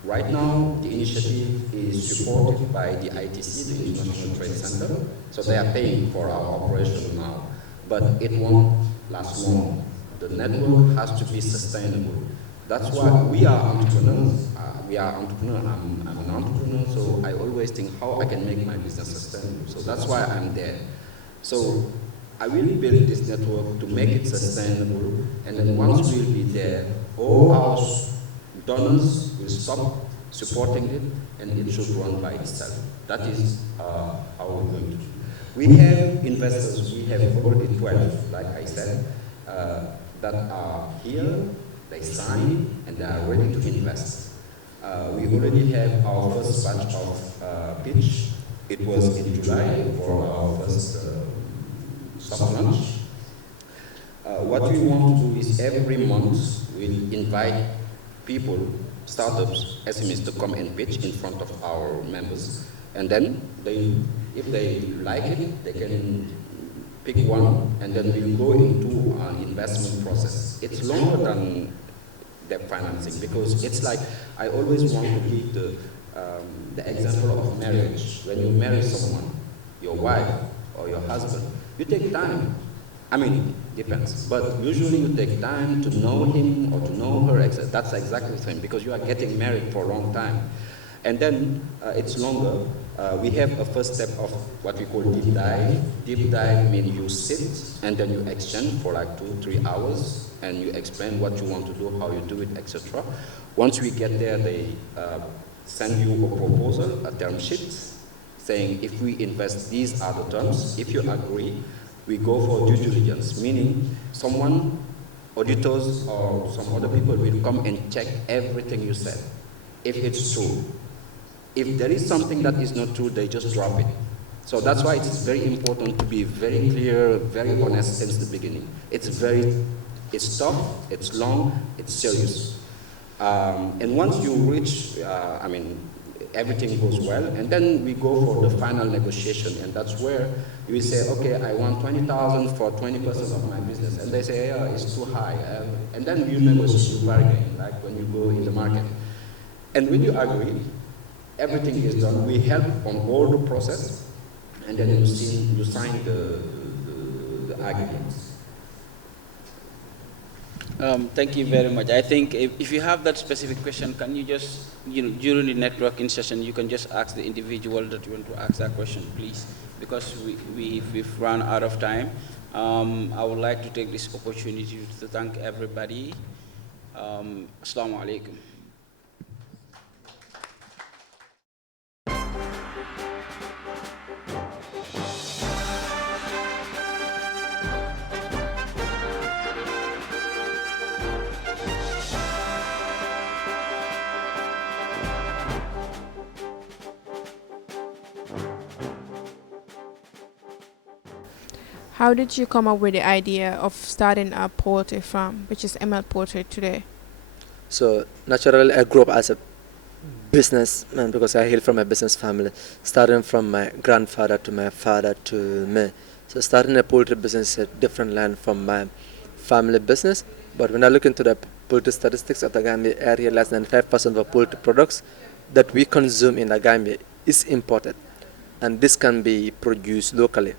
Right now, the initiative is supported by the ITC, the International Trade Center, so they are paying for our operation now. But it won't last long. The network has to be sustainable. That's why we are entrepreneurs. I'm an entrepreneur, so I always think how I can make my business sustainable. So that's why I'm there. So I will build this network to make it sustainable, and then once we'll be there, all our donors will stop supporting it, and it should run by itself. That is how we're going to do. We have investors, we have already 12, like I said, that are here, they sign, and they are ready to invest. We already have our first batch of pitch. It was in July for our first soft launch. What we want to do is every month we'll invite people, startups, SMEs to come and pitch in front of our members. And then if they like it, they can pick one, and then we'll go into an investment process. It's longer than debt financing, because it's like, I always want to give the example of marriage. When you marry someone, your wife or your husband, you take time. I mean, depends, but usually you take time to know him or to know her. That's exactly the same, because you are getting married for a long time. And then it's longer. We have a first step of what we call deep dive. Deep dive means you sit and then you exchange for like 2-3 hours, and you explain what you want to do, how you do it, etc. Once we get there, they send you a proposal, a term sheet, saying if we invest, these are the terms. If you agree, we go for due diligence, meaning someone, auditors or some other people will come and check everything you said, if it's true. If there is something that is not true, they just drop it. So that's why it's very important to be very clear, very honest since the beginning. It's tough, it's long, it's serious. And once you reach, everything goes well, and then we go for the final negotiation, and that's where you say, okay, I want 20,000 for 20% of my business, and they say, yeah, it's too high, and then you negotiate, you bargain, like when you go in the market. And when you agree, everything is done. We help on all the process, and then you sign the agreements. Thank you very much. I think if you have that specific question, can you just, during the networking session, you can just ask the individual that you want to ask that question, please, because we've run out of time. I would like to take this opportunity to thank everybody. Assalamu alaikum. How did you come up with the idea of starting a poultry farm, which is ML Poultry today? So naturally, I grew up as a businessman because I hail from a business family, starting from my grandfather to my father to me. So starting a poultry business is a different line from my family business. But when I look into the poultry statistics of the Gambia area, less than 5% of the poultry products that we consume in the Gambia is imported, and this can be produced locally.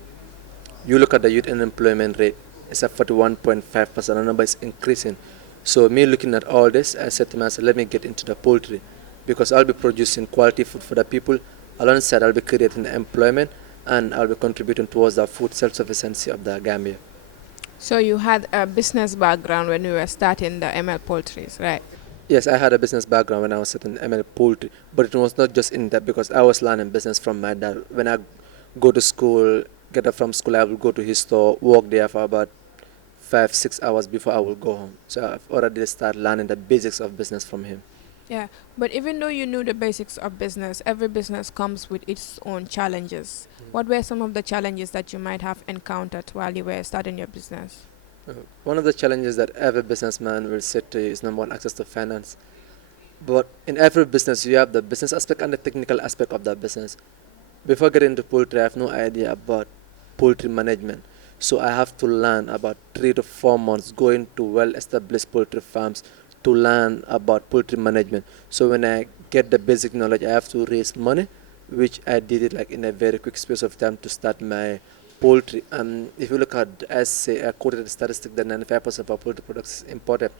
You look at the youth unemployment rate, it's at 41.5%, the number is increasing. So me looking at all this, I said to myself, let me get into the poultry, because I'll be producing quality food for the people. Alongside, I'll be creating employment, and I'll be contributing towards the food self-sufficiency of the Gambia. So you had a business background when you were starting the ML Poultries, right? Yes, I had a business background when I was starting ML Poultry, but it was not just in that, because I was learning business from my dad. When I go to school, get up from school, I will go to his store, work there for about 5-6 hours before I will go home. So I've already started learning the basics of business from him. Yeah, but even though you knew the basics of business, every business comes with its own challenges. What were some of the challenges that you might have encountered while you were starting your business? One of the challenges that every businessman will say to you is number one, access to finance. But in every business, you have the business aspect and the technical aspect of that business. Before getting into poultry, I have no idea about poultry management. So I have to learn about 3 to 4 months going to well-established poultry farms to learn about poultry management. So when I get the basic knowledge, I have to raise money, which I did it like in a very quick space of time to start my poultry. If you look at, as say, I quoted the statistic that 95% of our poultry products is imported.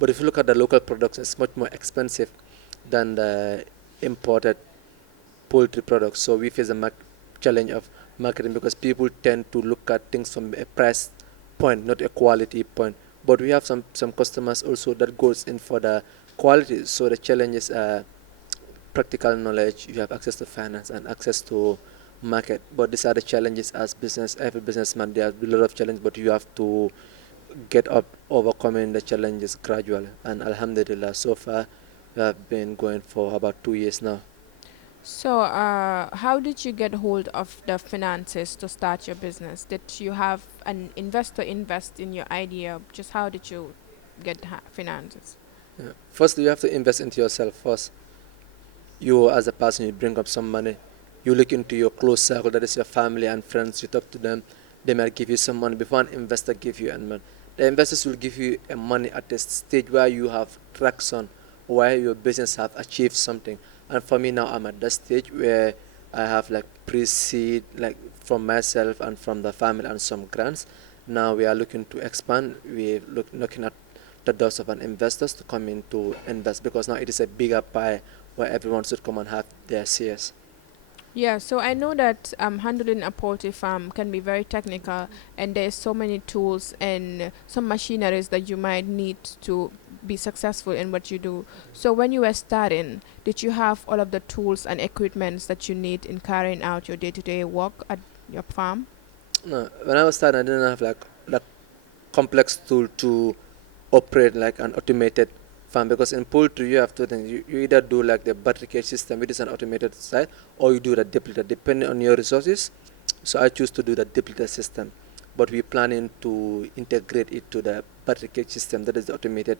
But if you look at the local products, it's much more expensive than the imported poultry products. So we face a challenge of marketing, because people tend to look at things from a price point, not a quality point. But we have some customers also that goes in for the quality. So the challenge is practical knowledge. You have access to finance and access to market. But these are the challenges as business. Every businessman, there are a lot of challenges, but you have to get up, overcoming the challenges gradually. And alhamdulillah, so far we have been going for about 2 years now. So, how did you get hold of the finances to start your business? Did you have an investor invest in your idea? Just how did you get finances? Yeah. First, you have to invest into yourself first. You, as a person, you bring up some money. You look into your close circle, that is your family and friends. You talk to them. They might give you some money before an investor give you money. The investors will give you money at the stage where you have traction, where your business have achieved something. And for me now, I'm at that stage where I have like pre-seed, like from myself and from the family and some grants. Now we are looking to expand. We're looking at the doors of an investors to come in to invest, because now it is a bigger pie where everyone should come and have their shares. Yeah, so I know that handling a poultry farm can be very technical, and there's so many tools and some machineries that you might need to be successful in what you do. So when you were starting, did you have all of the tools and equipments that you need in carrying out your day-to-day work at your farm? No, when I was starting, I didn't have like complex tool to operate like an automated farm, because in poultry you have two things. You either do like the battery cage system, which is an automated side, or you do the deplitter, depending on your resources. So I choose to do the deplitter system, but we're planning to integrate it to the battery cage system, that is the automated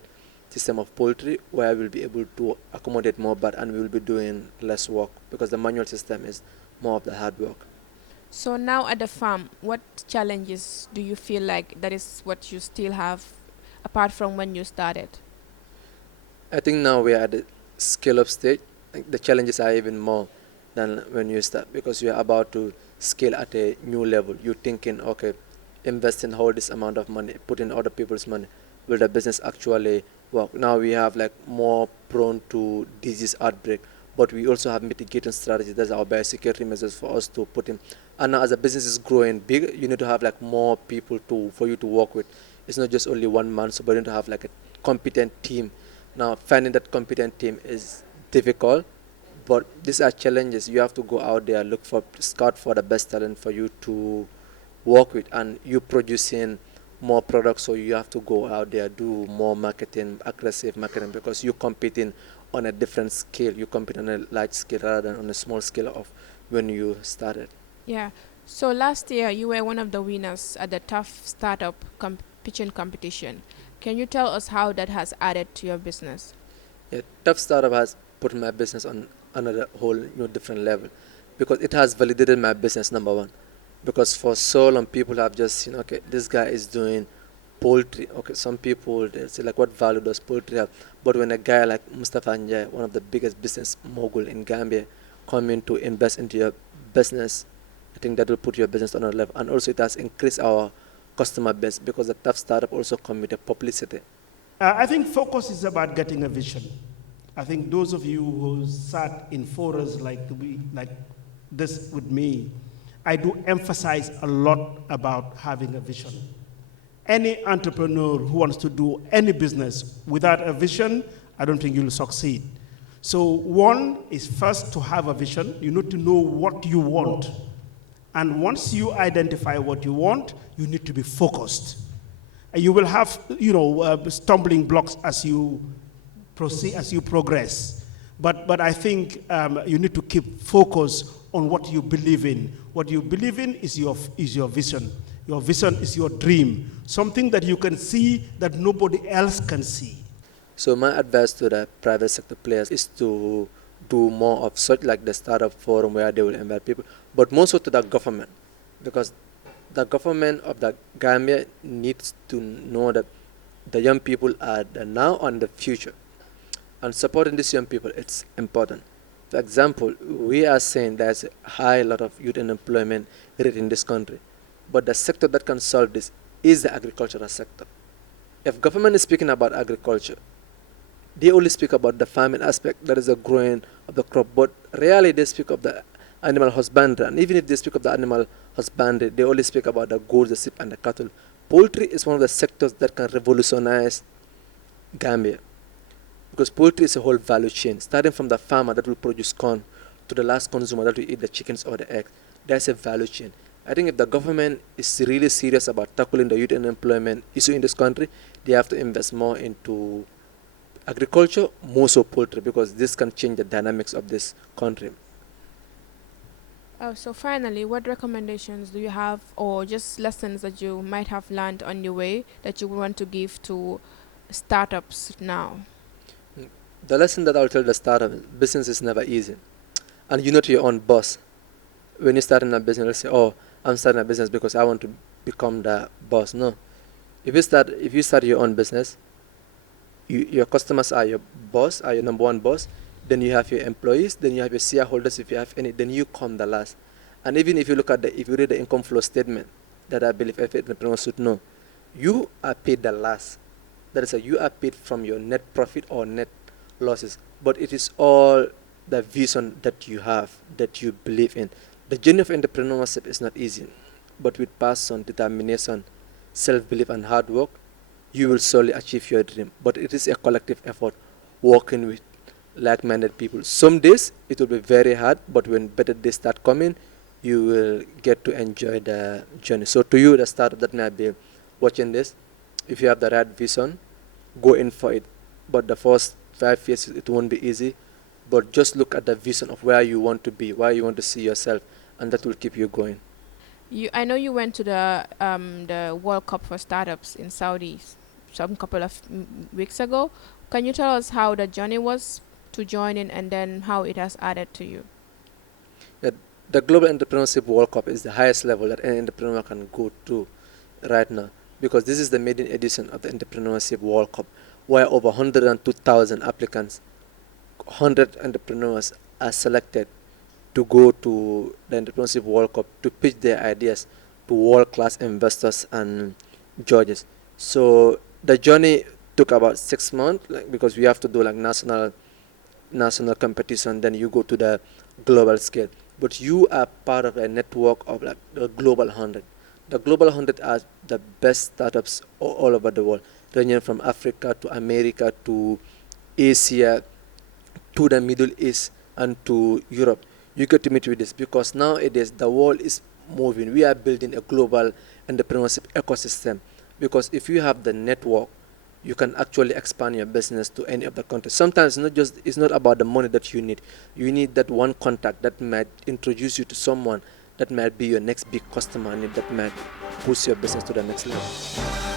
system of poultry, where we'll be able to accommodate more bird and we will be doing less work, because the manual system is more of the hard work. So now at the farm, what challenges do you feel like that is what you still have apart from when you started? I think now we are at the scale up stage. Like the challenges are even more than when you start, because you are about to scale at a new level. You're thinking, okay, invest in all this amount of money, put in other people's money. will the business actually work? Now we have like more prone to disease outbreak, but we also have mitigating strategies. That's our biosecurity measures for us to put in. And now as a business is growing big, you need to have like more people for you to work with. It's not just only one man, so but you need to have like a competent team. Now finding that competent team is difficult, but these are challenges. You have to go out there, scout for the best talent for you to work with, and you producing more products, so you have to go out there, do more marketing, aggressive marketing, because you're competing on a different scale. You compete on a large scale rather than on a small scale of when you started. Yeah. So last year you were one of the winners at the Tough Startup pitching competition. Can you tell us how that has added to your business? Yeah, Tough Startup has put my business on another whole different level, because it has validated my business, number one. Because for so long people have just seen, okay, this guy is doing poultry. Okay, some people they say like, what value does poultry have? But when a guy like Mustafa Njai, one of the biggest business mogul in Gambia, come in to invest into your business, I think that will put your business on another level. And also it has increased our customer base, because the Tough Startup also come with a publicity. I think focus is about getting a vision. I think those of you who sat in forums like this with me, I do emphasize a lot about having a vision. Any entrepreneur who wants to do any business without a vision, I don't think you'll succeed. So one is first to have a vision. You need to know what you want. And once you identify what you want, you need to be focused. And you will have, stumbling blocks as you proceed, as you progress. But I think you need to keep focus on what you believe in. What you believe in is your vision. Your vision is your dream, something that you can see that nobody else can see. So my advice to the private sector players is to do more of such like the startup forum where they will invite people, but more so to the government, because the government of the Gambia needs to know that the young people are the now and the future, and supporting these young people, it's important. For example, we are saying there's a high lot of youth unemployment rate in this country, but the sector that can solve this is the agricultural sector. If government is speaking about agriculture, they only speak about the farming aspect, that is the growing of the crop, but rarely they speak of the animal husbandry, and even if they speak of the animal husbandry, they only speak about the goats, the sheep, and the cattle. Poultry is one of the sectors that can revolutionize Gambia, because poultry is a whole value chain, starting from the farmer that will produce corn to the last consumer that will eat the chickens or the eggs. There's a value chain. I think if the government is really serious about tackling the youth unemployment issue in this country, they have to invest more into agriculture, more so poultry, because this can change the dynamics of this country. So finally, what recommendations do you have, or just lessons that you might have learned on your way that you want to give to startups now? The lesson that I'll tell the startup, business is never easy. And you're not your own boss. When you start in a business, let's say, oh, I'm starting a business because I want to become the boss. No. If you start your own business, your customers are your boss, are your number one boss. Then you have your employees, then you have your shareholders if you have any, then you come the last. And even if you if you read the income flow statement that I believe every entrepreneur should know, you are paid the last. That is, you are paid from your net profit or net losses. But it is all the vision that you have, that you believe in. The journey of entrepreneurship is not easy, but with passion, determination, self-belief, and hard work, you will surely achieve your dream. But it is a collective effort, working with like-minded people. Some days it will be very hard, but when better days start coming, you will get to enjoy the journey. So to you, the startup that might be watching this, if you have the right vision, go in for it. But the first 5 years, it won't be easy. But just look at the vision of where you want to be, where you want to see yourself, and that will keep you going. I know you went to the World Cup for Startups in Saudi some couple of weeks ago. Can you tell us how the journey was to join in, and then how it has added to you? Yeah, the Global Entrepreneurship World Cup is the highest level that any entrepreneur can go to right now, because this is the maiden edition of the Entrepreneurship World Cup, where over 102,000 applicants, 100 entrepreneurs are selected to go to the Entrepreneurship World Cup to pitch their ideas to world-class investors and judges. So the journey took about 6 months, like, because we have to do like national competition, then you go to the global scale. But you are part of a network of like the Global 100. The Global 100 are the best startups all over the world, ranging from Africa to America to Asia to the Middle East and to Europe. You get to meet with this because nowadays the world is moving. We are building a global entrepreneurship ecosystem because if you have the network, you can actually expand your business to any of the countries. Sometimes it's not about the money that you need. You need that one contact that might introduce you to someone that might be your next big customer and that might push your business to the next level.